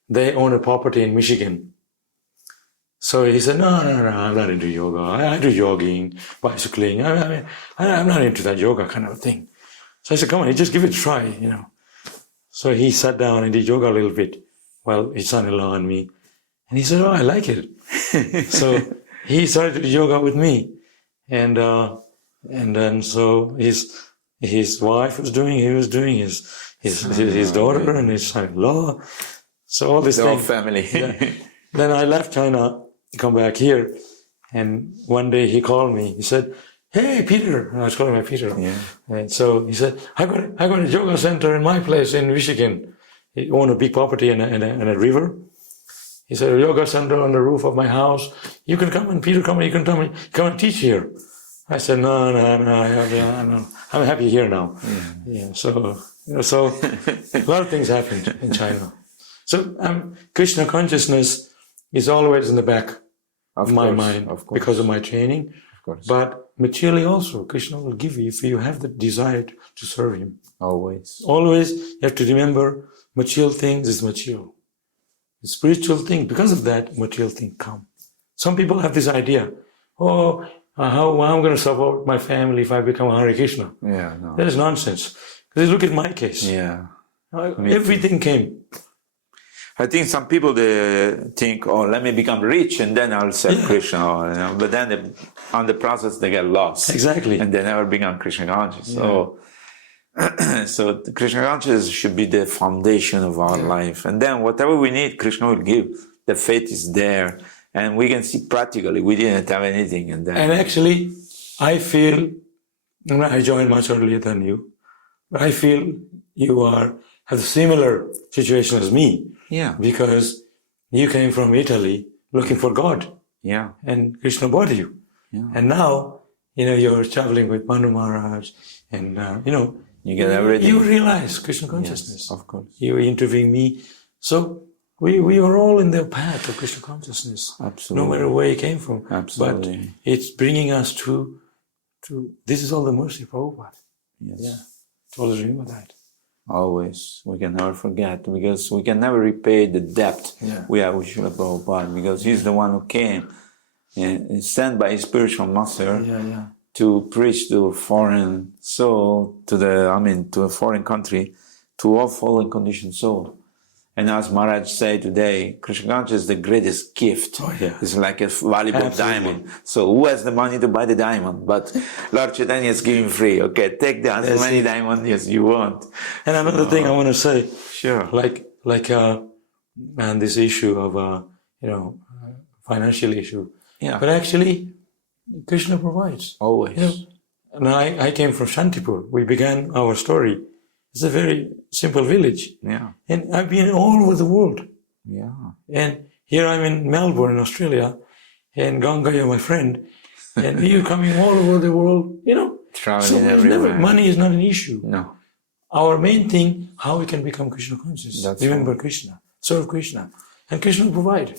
They own a property in Michigan. So he said, no, I'm not into yoga. I do jogging, bicycling. I'm not into that yoga kind of thing. So I said, come on, just give it a try, So he sat down and did yoga a little bit. Well, his son-in-law and me. And he said, oh, I like it. So he started to do yoga with me. And then so his wife was doing, he was doing his daughter and his son-in-law. So all this thing. The whole family. Yeah. Then I left China, come back here. And one day he called me. He said, hey, Peter. And I was calling him Peter. Yeah. And so he said, I got a yoga center in my place in Michigan. He owned a big property and a river. He said, a yoga center on the roof of my house. You can come and Peter, you can come and teach here. I said, no, I'm happy here now. Yeah. So a lot of things happened in China. So Krishna consciousness is always in the back of my mind because of my training. Of course. But materially also, Krishna will give you if you have the desire to serve him. Always. Always, you have to remember, material things is material. The spiritual thing, because of that, material thing come. Some people have this idea, how I'm going to support my family if I become a Hare Krishna. Yeah, no. That is nonsense. Because look at my case. Yeah. Everything came. I think some people, they think, let me become rich and then I'll serve Krishna. But then on the process, they get lost. Exactly. And they never become Krishna conscious. Yeah. So the Krishna consciousness should be the foundation of our life. And then whatever we need, Krishna will give. The faith is there. And we can see practically, we didn't have anything. And actually, I feel, I joined much earlier than you, but I feel you have a similar situation as me. Yeah. Because you came from Italy looking for God. Yeah. And Krishna brought you. Yeah. And now, you're traveling with Bhanu Maharaj And, You get everything. You realize Krishna consciousness. Yes, of course. You were interviewing me. So we are all in the path of Krishna consciousness. Absolutely. No matter where you came from. Absolutely. But it's bringing us to this is all the mercy of Prabhupada. Yes. Yeah. To always remember that. Always. We can never forget, because we can never repay the debt we have with Srila Prabhupada, because he's the one who came and sent by his spiritual master to preach to a foreign soul, to a foreign country, to all fallen conditioned soul. And as Maharaj said today, Krishna consciousness is the greatest gift. Oh, yeah. It's like a valuable diamond. So who has the money to buy the diamond? But Lord Chaitanya is giving free. Okay, take as many diamonds as you want. And another thing I want to say, sure, and this issue of financial issue. Yeah. But actually, Krishna provides. Always. And I came from Santipur. We began our story. It's a very simple village. Yeah. And I've been all over the world. Yeah. And here I'm in Melbourne, in Australia. And Ganga, you're my friend. And you're coming all over the world, Traveling everywhere. Money is not an issue. No. Our main thing, how we can become Krishna conscious. Remember Krishna. Serve Krishna. And Krishna will provide.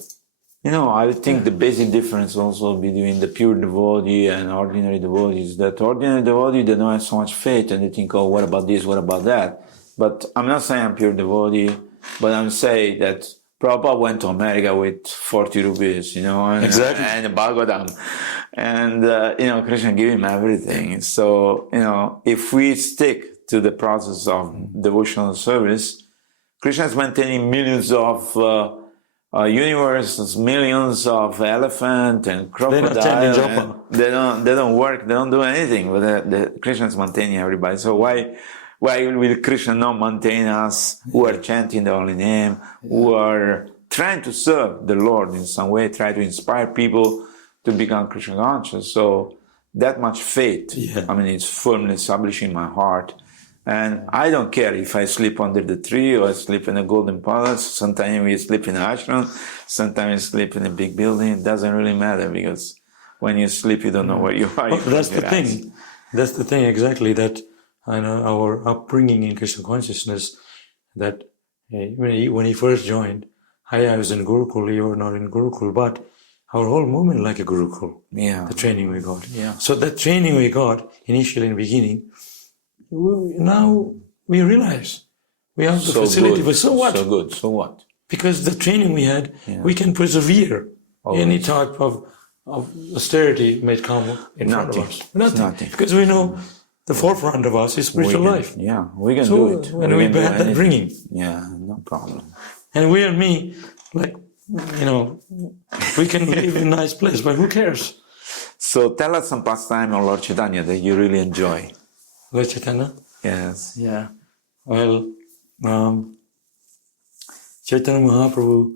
I think the basic difference also between the pure devotee and ordinary devotee is that ordinary devotee, they don't have so much faith and they think, oh, what about this, what about that? But I'm not saying I'm pure devotee, but I'm saying that Prabhupada went to America with 40 rupees, Exactly. and a Bhagavatam. And, Krishna gave him everything. So, if we stick to the process of devotional service, Krishna is maintaining millions of universes, millions of elephant and crocodile. They don't work. They don't do anything. But the Krishna is maintaining everybody. So why will Krishna not maintain us who are chanting the holy name, who are trying to serve the Lord in some way, try to inspire people to become Krishna conscious? So that much faith, it's firmly established in my heart. And I don't care if I sleep under the tree or I sleep in a golden palace. Sometimes we sleep in an ashram. Sometimes we sleep in a big building. It doesn't really matter, because when you sleep, you don't know where you are. That's the thing. That's the thing, exactly, that our upbringing in Krishna consciousness, that when he first joined, I was in Gurukul, you were not in Gurukul, but our whole movement like a Gurukul. Yeah. The training we got. Yeah. So that training we got initially in the beginning, now we realize we have the facility, but so what? So good, so what? Because the training we had, we can persevere. Any type of austerity may come in front of us. Nothing. Because we know the forefront of us is spiritual life. Yeah, we can do it. And we had that bringing. Yeah, no problem. And we and me, we can live in a nice place, but who cares? So tell us some pastime on Lord Chaitanya that you really enjoy. Lord Chaitanya? Yes. Yeah. Well, Chaitanya Mahaprabhu,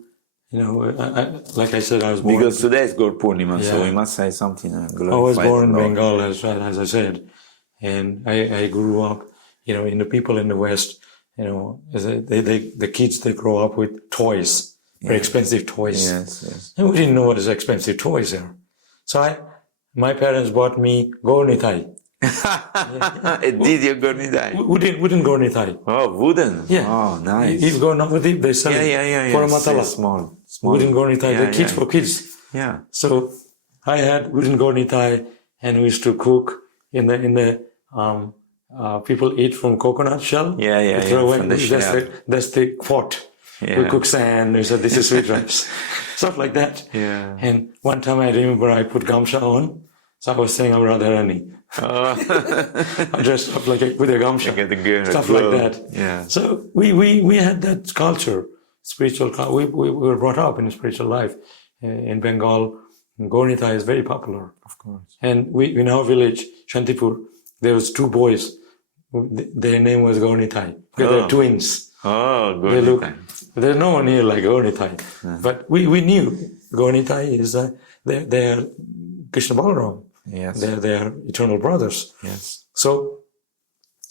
like I said, I was born... Because today is Gaur Purnima, so we must say something. I was born in Bengal, as I said. And I grew up, in the people in the West, the kids, they grow up with toys, very expensive toys. Yes. And we didn't know what expensive toys are. So my parents bought me Gaur Nitai. Did you Gaur Nitai? Wooden Gaur Nitai. Oh, wooden? Yeah. Oh, nice. If Gaur Navadip, they sell it for a matala. Small. Wooden Gaur Nitai, the kids for kids. Yeah. So I had wooden Gaur Nitai, and we used to cook in the people eat from coconut shell. Yeah. From the shell. That's the pot. Yeah. We cook sand. We said, this is sweet rice. Stuff like that. Yeah. And one time I remember I put gamsha on. So I was saying, I'm Radharani. I dressed up with a gamsha. Stuff like that. Yeah. So we had that culture, spiritual. We were brought up in a spiritual life. In Bengal, Gaur Nitai is very popular. Of course. And in our village, Santipur, there was two boys. Their name was Gaur Nitai. Because they're twins. Oh, Gaur Nitai. There's no one here like Gaur Nitai. Yeah. But we knew Gaur Nitai is, they're Krishna Balaram. Yes. They're eternal brothers. Yes. So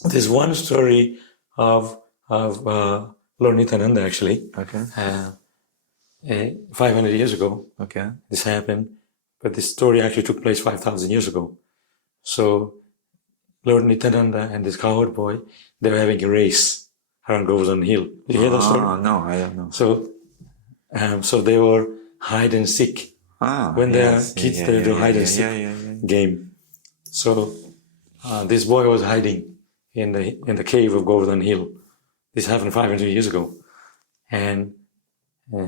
there's one story of Lord Nityananda, actually. Okay. 500 years ago. Okay. This happened. But this story actually took place 5,000 years ago. So Lord Nityananda and this cowherd boy, they were having a race around Govardhan Hill. Did you hear that story? No, I don't know. So they were hide and seek. When they are kids, they do hide and seek game. So this boy was hiding in the cave of Govardhan Hill. This happened 500 years ago, and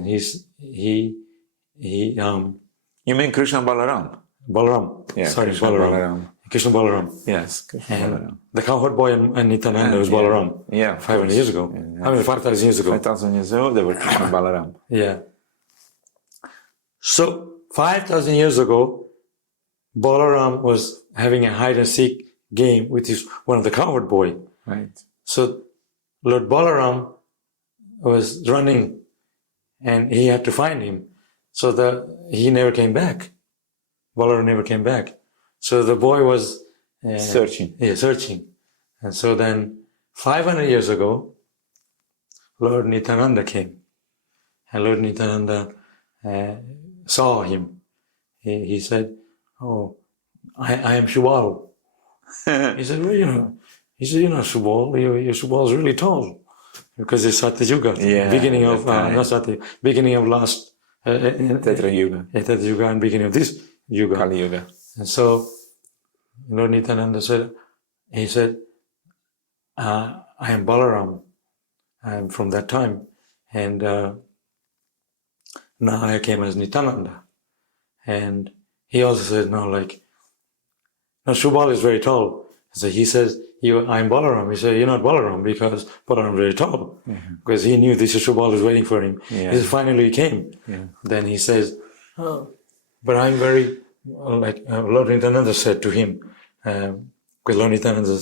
he You mean Krishna Balaram? Balaram. Yeah, Sorry, Krishna Balaram. Krishna Balaram. Yes, Krishna And Balaram. the cowherd boy and Nityananda was Balaram. Yeah, 500 years ago. Yeah. I mean, 5,000 years ago. 5,000 years ago, they were Krishna Balaram. Yeah. So 5,000 years ago, Balaram was having a hide and seek game with one of the cowherd boy. Right. So Lord Balaram was running, and he had to find him. So he never came back. Balaram never came back. So the boy was Searching. Yeah, searching. And so then 500 years ago, Lord Nityananda came. And Lord Nityananda saw him. He said, "Oh, I am Shubal." He said, "Well, you're not Shubal. Your Shubal is really tall." Because it's Satya Yuga, beginning of last Tetra Yuga. Tetra Yuga and beginning of this Yuga. Kali Yuga. And so Lord Nityananda said, I am Balaram. I am from that time. And now I came as Nityananda. And he also said, no, Shubal is very tall. So he says, I'm Balaram. He said, you're not Balaram because Balaram is very tall. Because he knew this Shubal was waiting for him. Yeah. He finally he came. Yeah. Then he says, but I'm very, Lord Nityananda said to him, because Lord Nityananda,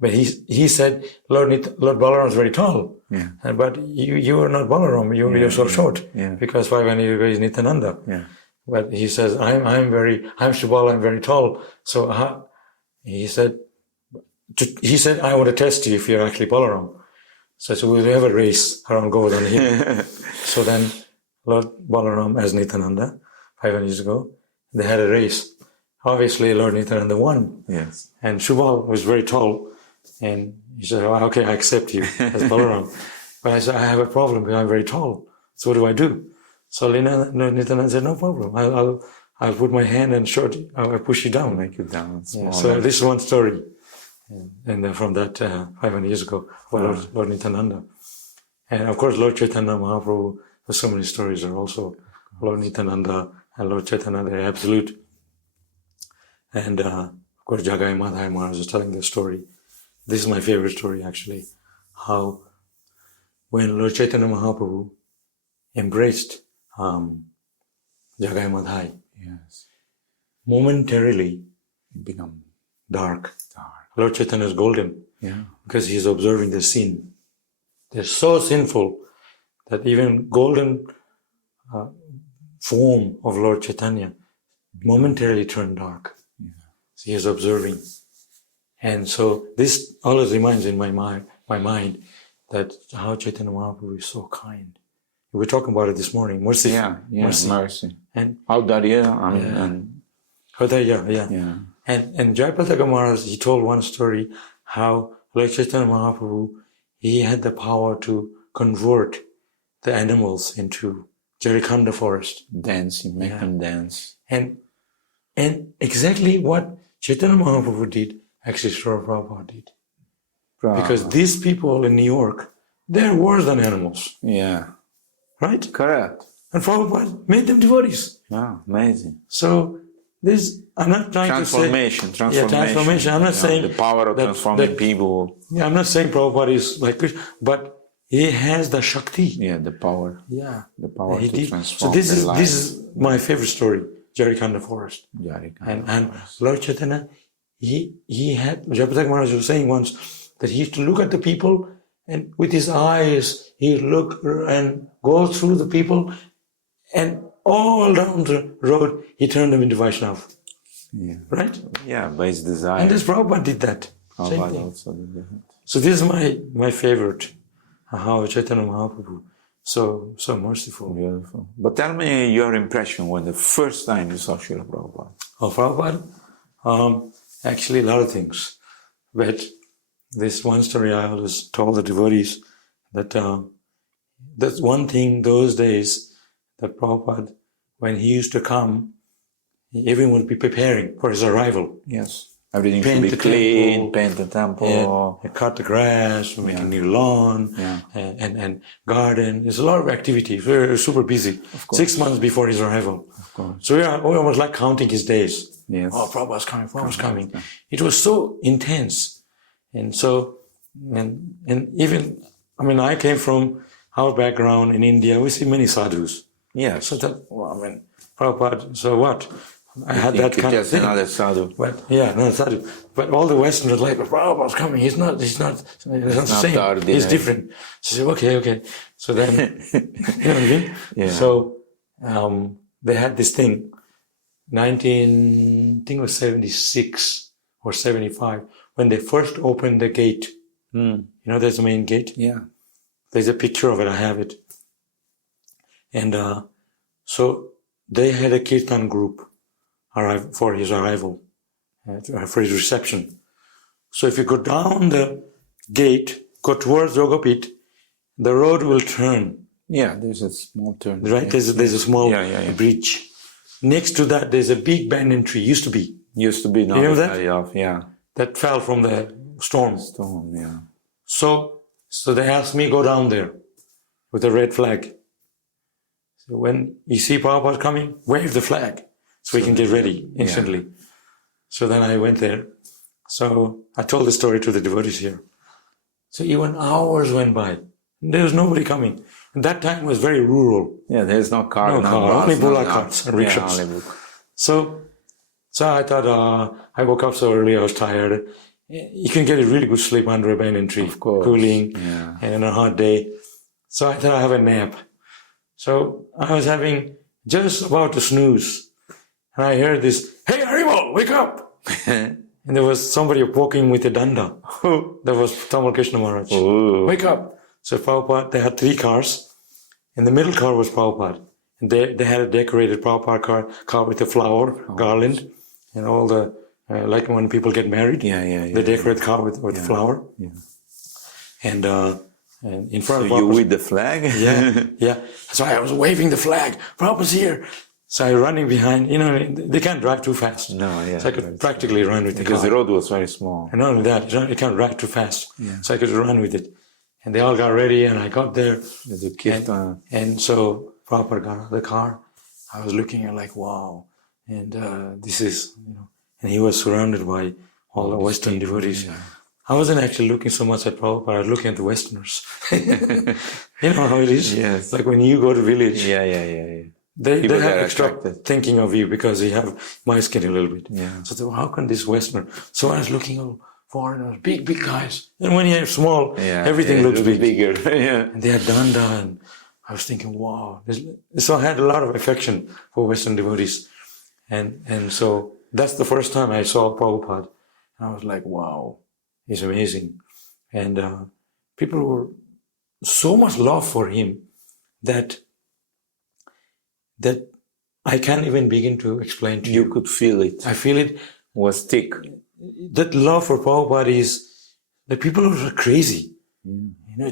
but he said, Lord Balaram is very tall. Yeah. But you are not Balaram. You're so short. Yeah. Because 500 years ago is Nityananda. Yeah. But he says, I'm Shubal, I'm very tall. So he said, I want to test you if you're actually Balaram. So we'll have a race around Govardhan Hill. So then Lord Balaram as Nityananda, 500 years ago, they had a race. Obviously Lord Nityananda won. Yes. And Shubal was very tall. And he said, okay, I accept you as Balaram. But I said, I have a problem because I'm very tall. So what do I do? So Nityananda said, no problem. I'll put my hand and I'll push you down. Make you down. Yeah, so this is one story. And from that 500 years ago, Lord Nityananda. And of course, Lord Chaitanya Mahaprabhu, there's so many stories are also Lord Nityananda and Lord Chaitanya, they're absolute. And of course, Jagai Madhai Maharaj was telling the story. This is my favorite story actually. How when Lord Chaitanya Mahaprabhu embraced Jagai Madhai, yes, momentarily it became dark. Lord Chaitanya is golden, because he is observing the sin. They're so sinful that even golden form of Lord Chaitanya momentarily turned dark. Yeah. So he is observing. And so this always reminds in my mind that how Chaitanya Mahaprabhu is so kind. We were talking about it this morning. Mercy. Mercy. And Audarya yeah. And Jayapataka Maharaj, he told one story how Lord Chaitanya Mahaprabhu, he had the power to convert the animals into Jarikhanda forest. Dancing, make them dance. And exactly what Chaitanya Mahaprabhu did, actually Srila Prabhupada did. Because these people in New York, they're worse than animals. Yeah. Right? Correct. And Prabhupada made them devotees. Yeah, amazing. So I'm not trying transformation. to say... Transformation. I'm not saying... The power of transforming people. Yeah, I'm not saying Prabhupada is like Krishna, but he has the Shakti. Yeah, the power. Yeah. The power to transform. So this is my favorite story, Jarikhanda forest. And Lord Chaitanya, he had... Jayapataka Maharaj was saying once that he used to look at the people and with his eyes, he'd look and go through the people and all down the road, he turned them into Vaishnava. Yeah. Right? Yeah, by his desire. And this Prabhupada did that. Prabhupada also did that. So this is my favorite, how Chaitanya Mahaprabhu, so merciful. Beautiful. But tell me your impression when the first time you saw Srila Prabhupada. Oh, Prabhupada? Actually, a lot of things. But this one story I always told the devotees that that's one thing those days that Prabhupada, when he used to come, everyone would be preparing for his arrival. Yes. Everything Paint should be the clean, temple, paint the temple. and cut the grass, make a new lawn, and garden. There's a lot of activity. We're super busy. 6 months before his arrival. Of course. So we almost like counting his days. Yes. Oh, Prabhupada's coming, Prabhupada's coming. It was so intense. And so, and even, I mean, I came from our background in India. We see many sadhus. Yes. So that, well, I mean, Prabhupada, so what? I had that kind of thing. Another sadhu. But yeah, no sadhu. But all the Westerners like, Prabhupada's coming. He's not the same. He's different. So I said, okay. So then, you know what I mean? Yeah. So, they had this thing, I think it was 76 or 75, when they first opened the gate. You know, there's the main gate. Yeah. There's a picture of it. I have it. And, so they had a kirtan group arrive for his arrival, for his reception. So if you go down the gate, go towards Yogapit, the road will turn. Yeah, there's a small turn. Right? There's a small bridge. Next to that, there's a big banyan tree. Used to be. Now you know it's that? very off, yeah. That fell from the storm. Yeah. So they asked me go down there with a red flag. So when you see Prabhupada coming, wave the flag so we can get ready instantly. Yeah. So then I went there. So I told the story to the devotees here. So even hours went by. There was nobody coming. And that time was very rural. Yeah, there's no car. Only bula carts and rickshaws. So I thought, I woke up so early, I was tired. You can get a really good sleep under a banyan tree. Of course. Cooling and on a hot day. So I thought I'd have a nap. So I was just about to snooze. And I heard this, hey, Haribo, wake up! And there was somebody walking with a danda. That was Tamal Krishna Maharaj. Ooh. Wake up! So Prabhupada, they had 3 cars. And the middle car was Prabhupada. And they had a decorated Prabhupada car with a flower garland. And all the, like when people get married. They decorate the car with flower. Yeah. And in front of Prabhupada. You with the flag? Yeah. So I was waving the flag. Prabhupada's here. So I was running behind. You know, they can't drive too fast. No, So I could practically run with the car. Because the road was very small. And not only that, you can't drive too fast. Yeah. So I could run with it. And they all got ready and I got there. And so Prabhupada got out of the car. I was looking at like, wow. And this is, and he was surrounded by all the Western devotees. Yeah. I wasn't actually looking so much at Prabhupada, I was looking at the Westerners. You know how it is? Yes. Like when you go to village. Yeah. They have extra thinking of you because they have my skin a little bit. Yeah. So how can this Westerner? So I was looking at foreigners, big guys. And when you're small, everything looks bigger. And they had danda, and I was thinking, wow. So I had a lot of affection for Western devotees. And so that's the first time I saw Prabhupada. And I was like, wow, he's amazing. And people were so much love for him that I can't even begin to explain to you. You could feel it. I feel it. Was thick. That love for Prabhupada is, the people are crazy.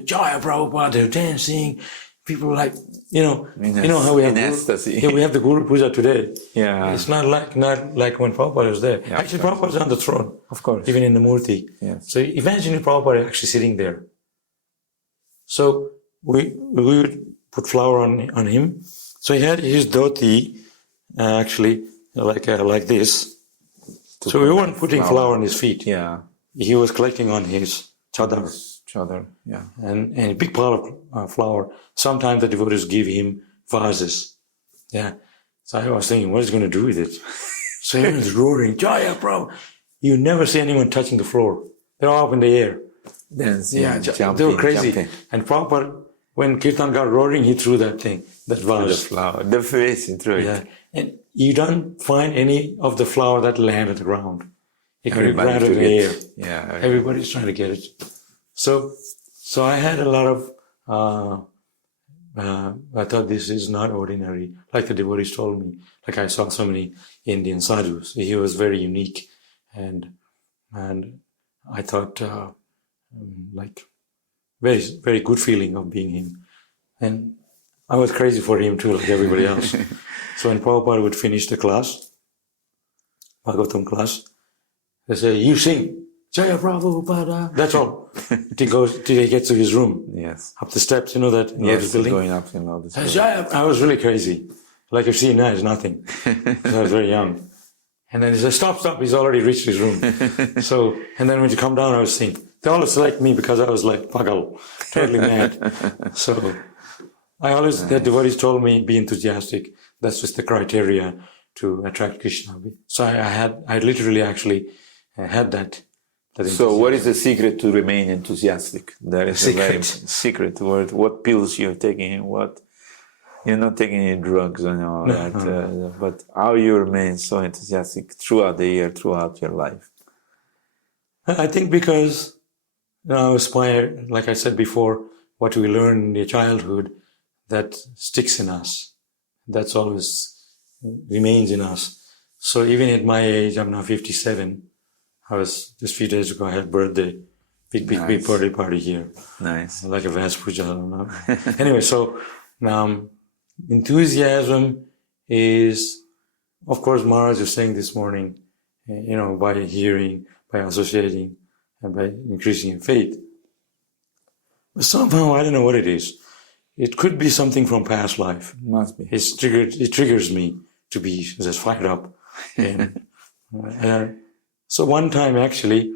Jaya Prabhupada, they're dancing. People like, how we have ecstasy. We have the Guru Puja today. Yeah. It's not like when Prabhupada was there. Yeah, actually, Prabhupada is on the throne. Of course. Even in the Murti. Yes. So imagine Prabhupada actually sitting there. So we would put flour on him. So he had his dhoti, actually, like this. So we weren't putting flour on his feet. Yeah. He was collecting on his chadar. Yeah. And a big pile of flour. Sometimes the devotees give him vases. Yeah. So I was thinking, what is he going to do with it? So he was roaring, Jaya, bro. You never see anyone touching the floor. They're all up in the air. Jumping, they were crazy. Jumping. And Prabhupada, when Kirtan got roaring, he threw that thing, that vase. The flower, the face, he threw it. Yeah. And you don't find any of the flour that land on the ground. It could land in the air. Yeah. Everybody's trying to get it. So I had a lot of, I thought this is not ordinary. Like the devotees told me, like I saw so many Indian sadhus. He was very unique. And I thought, like, very, very good feeling of being him. And I was crazy for him too, like everybody else. So when Prabhupada would finish the class, Bhagavatam class, they say, you sing, Jaya Prabhupada. That's all. Till he gets to his room. Yes. Up the steps, you know that? Yes, building. going up and all this. Jaya. I was really crazy. Like you see now, it's nothing. I was very young. And then he said, stop, he's already reached his room. So, and then when you come down, I was singing. They always select me because I was like pagal, totally mad. So, I always, the devotees told me, be enthusiastic. That's just the criteria to attract Krishna. So I literally actually had that. So what is the secret to remain enthusiastic? That is a very secret word. What pills you're taking, what you're not taking any drugs and all that, but how you remain so enthusiastic throughout the year, throughout your life? I think because I aspire, like I said before, what we learn in the childhood, that sticks in us. That's always remains in us. So even at my age, I'm now 57. I was just a few days ago, I had birthday, big birthday party here. Nice. Like a Vas Puja, I don't know. Anyway, so enthusiasm is, of course, Maharaj was saying this morning, by hearing, by associating, and by increasing in faith. But somehow, I don't know what it is. It could be something from past life. Must be. It triggers me to be just fired up. And, so one time, actually,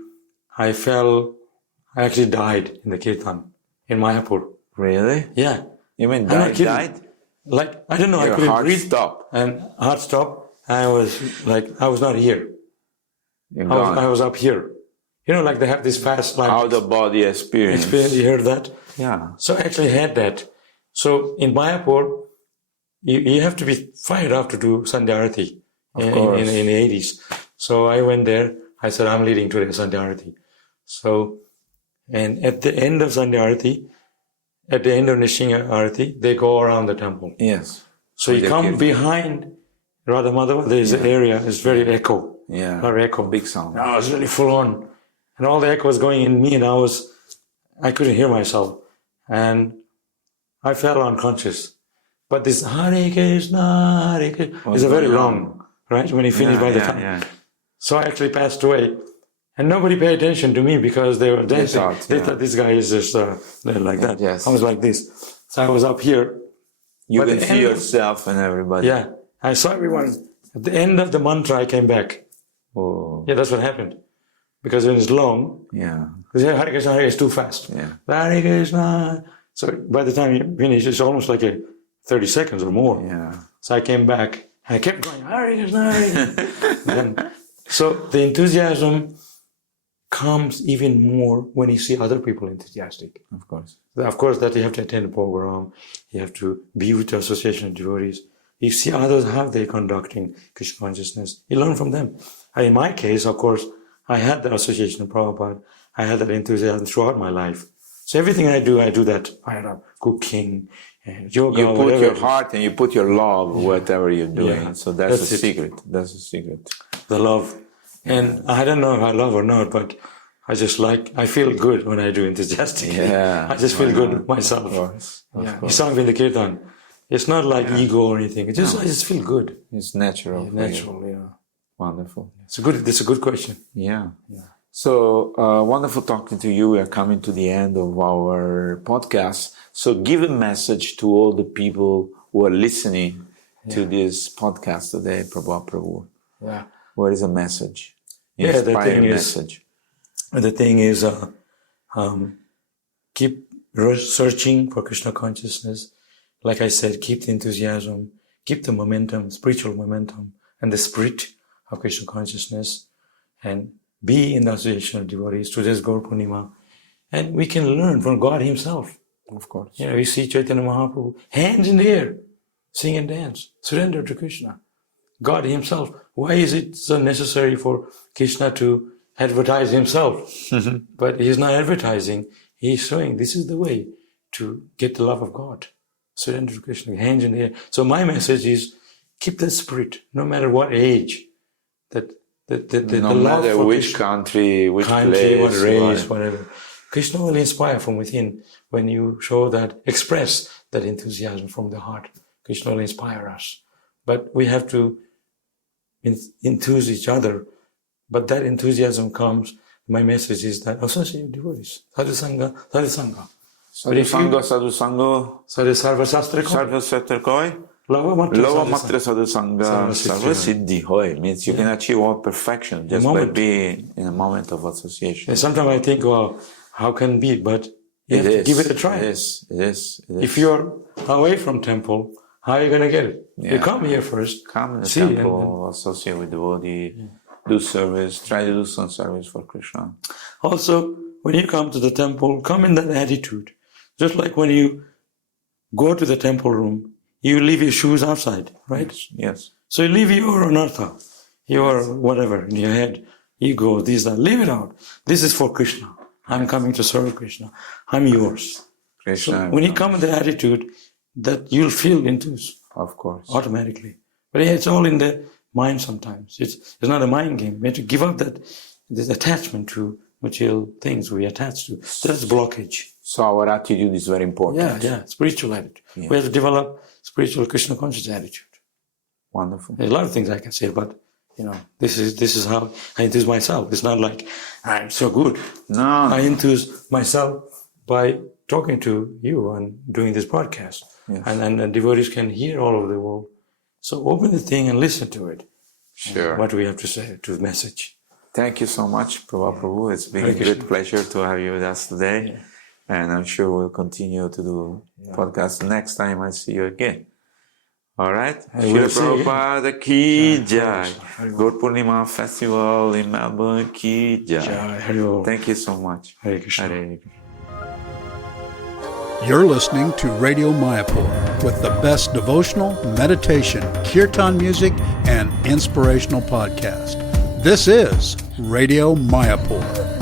I actually died in the kirtan in Mayapur. Really? Yeah. You mean died? Like, I don't know, Your I couldn't heart breathe. Stopped. And heart stopped. I was not here. I was up here. Like they have this fast life. Out of body experience. You heard that? Yeah. So I actually had that. So in Mayapur, you have to be fired up to do Sandhya Arati in the 80s. So I went there. I said, I'm leading today Sandhya Arati. So, and at the end of Sandhya Arati, at the end of Nishinga Arati, they go around the temple. Yes. So you come behind Radha Madhava, there's an area, it's very echo. Yeah. Very echo. Big sound. I was really full on. And all the echo was going in me and I couldn't hear myself. And I fell unconscious. But this Hare Krishna, Hare Krishna is a very long, right? When he finished by the time. Yeah. So I actually passed away. And nobody paid attention to me because they were dancing. They thought this guy is just like that. Yes. I was like this. So I was up here. You can see yourself and everybody. Yeah. I saw everyone. At the end of the mantra, I came back. Oh. Yeah, that's what happened. Because when it's long, because Hare Krishna, Hare is too fast. Yeah. Hare Krishna. So by the time you finish, it's almost like 30 seconds or more. Yeah. So I came back. I kept going, Hare Krishna, Hare Krishna. So the enthusiasm comes even more when you see other people enthusiastic. Of course. Of course, that you have to attend a program. You have to be with the association of devotees. You see others how they're conducting Krishna consciousness. You learn from them. And in my case, of course, I had the association of Prabhupada. I had that enthusiasm throughout my life. So everything I do that. Cooking, yoga, you put whatever. your heart and you put your love, whatever you're doing. Yeah. So that's a secret. That's a secret. The love. And I don't know if I love or not, but I feel good when I do enthusiastic. Yeah. I just feel good myself. Of course. You sang in the kirtan. It's not like ego or anything. I just feel good. It's natural. Yeah, natural, yeah. Wonderful. It's a good question. Yeah. So, wonderful talking to you. We are coming to the end of our podcast. So give a message to all the people who are listening to this podcast today, Prabhu. Yeah. What is a message? Inspiring message. The thing is, keep searching for Krishna consciousness. Like I said, keep the enthusiasm, keep the momentum, spiritual momentum, and the spirit of Krishna consciousness, and be in the association of devotees. Today's Gaur Purnima. And we can learn from God Himself. Of course. We see Chaitanya Mahaprabhu, hands in the air, sing and dance, surrender to Krishna. God Himself. Why is it so necessary for Krishna to advertise Himself? But He's not advertising. He's showing this is the way to get the love of God. Surrender to Krishna, hands in the air. So my message is keep that spirit, no matter what age, that the No love matter for which Krishna, country, which what place, race, whatever. Krishna will inspire from within when you show that, express that enthusiasm from the heart. Krishna will inspire us. But we have to enthuse each other. But that enthusiasm comes, my message is that associate devotees, sadhu sangha, sadhu sangha. Sadhu sangha, sadhu sangha, Sadhu sarva shastra koi, sarva satra koi, lava matra lava sadhu matra sadhu sangha, sarva siddhi hoy. Means you can achieve all perfection just by being in a moment of association. And sometimes I think, well, how can it be? But you have to give it a try. It is. If you're away from temple, how are you going to get it? Yeah. You come here first. Come in the temple, associate with devotee, do service, try to do some service for Krishna. Also, when you come to the temple, come in that attitude. Just like when you go to the temple room, you leave your shoes outside, right? Yes. So you leave your anartha, your whatever in your head, ego, this, that, leave it out. This is for Krishna. I'm coming to serve Krishna. I'm yours. Krishna. So when you come with the attitude, that you'll feel enthused. Of course. Automatically. But yeah, it's all in the mind sometimes. It's not a mind game. We have to give up this attachment to material things we attach to. That's blockage. So our attitude is very important. Yeah, spiritual attitude. Yeah. We have to develop spiritual Krishna conscious attitude. Wonderful. There's a lot of things I can say, but this is how I enthuse myself. It's not like I'm so good. No. I enthuse myself by talking to you and doing this podcast. Yes. And devotees can hear all over the world. So open the thing and listen to it. Sure. What we have to say, to the message. Thank you so much, Prabhu. It's been a great pleasure to have you with us today. Yeah. And I'm sure we'll continue to do podcasts next time I see you again. All right? Srila Prabhupada ki jai. Gaur Purnima Festival in Melbourne ki jai. Thank you so much. Hare Krishna. Hare Krishna. You're listening to Radio Mayapur with the best devotional, meditation, kirtan music, and inspirational podcast. This is Radio Mayapur.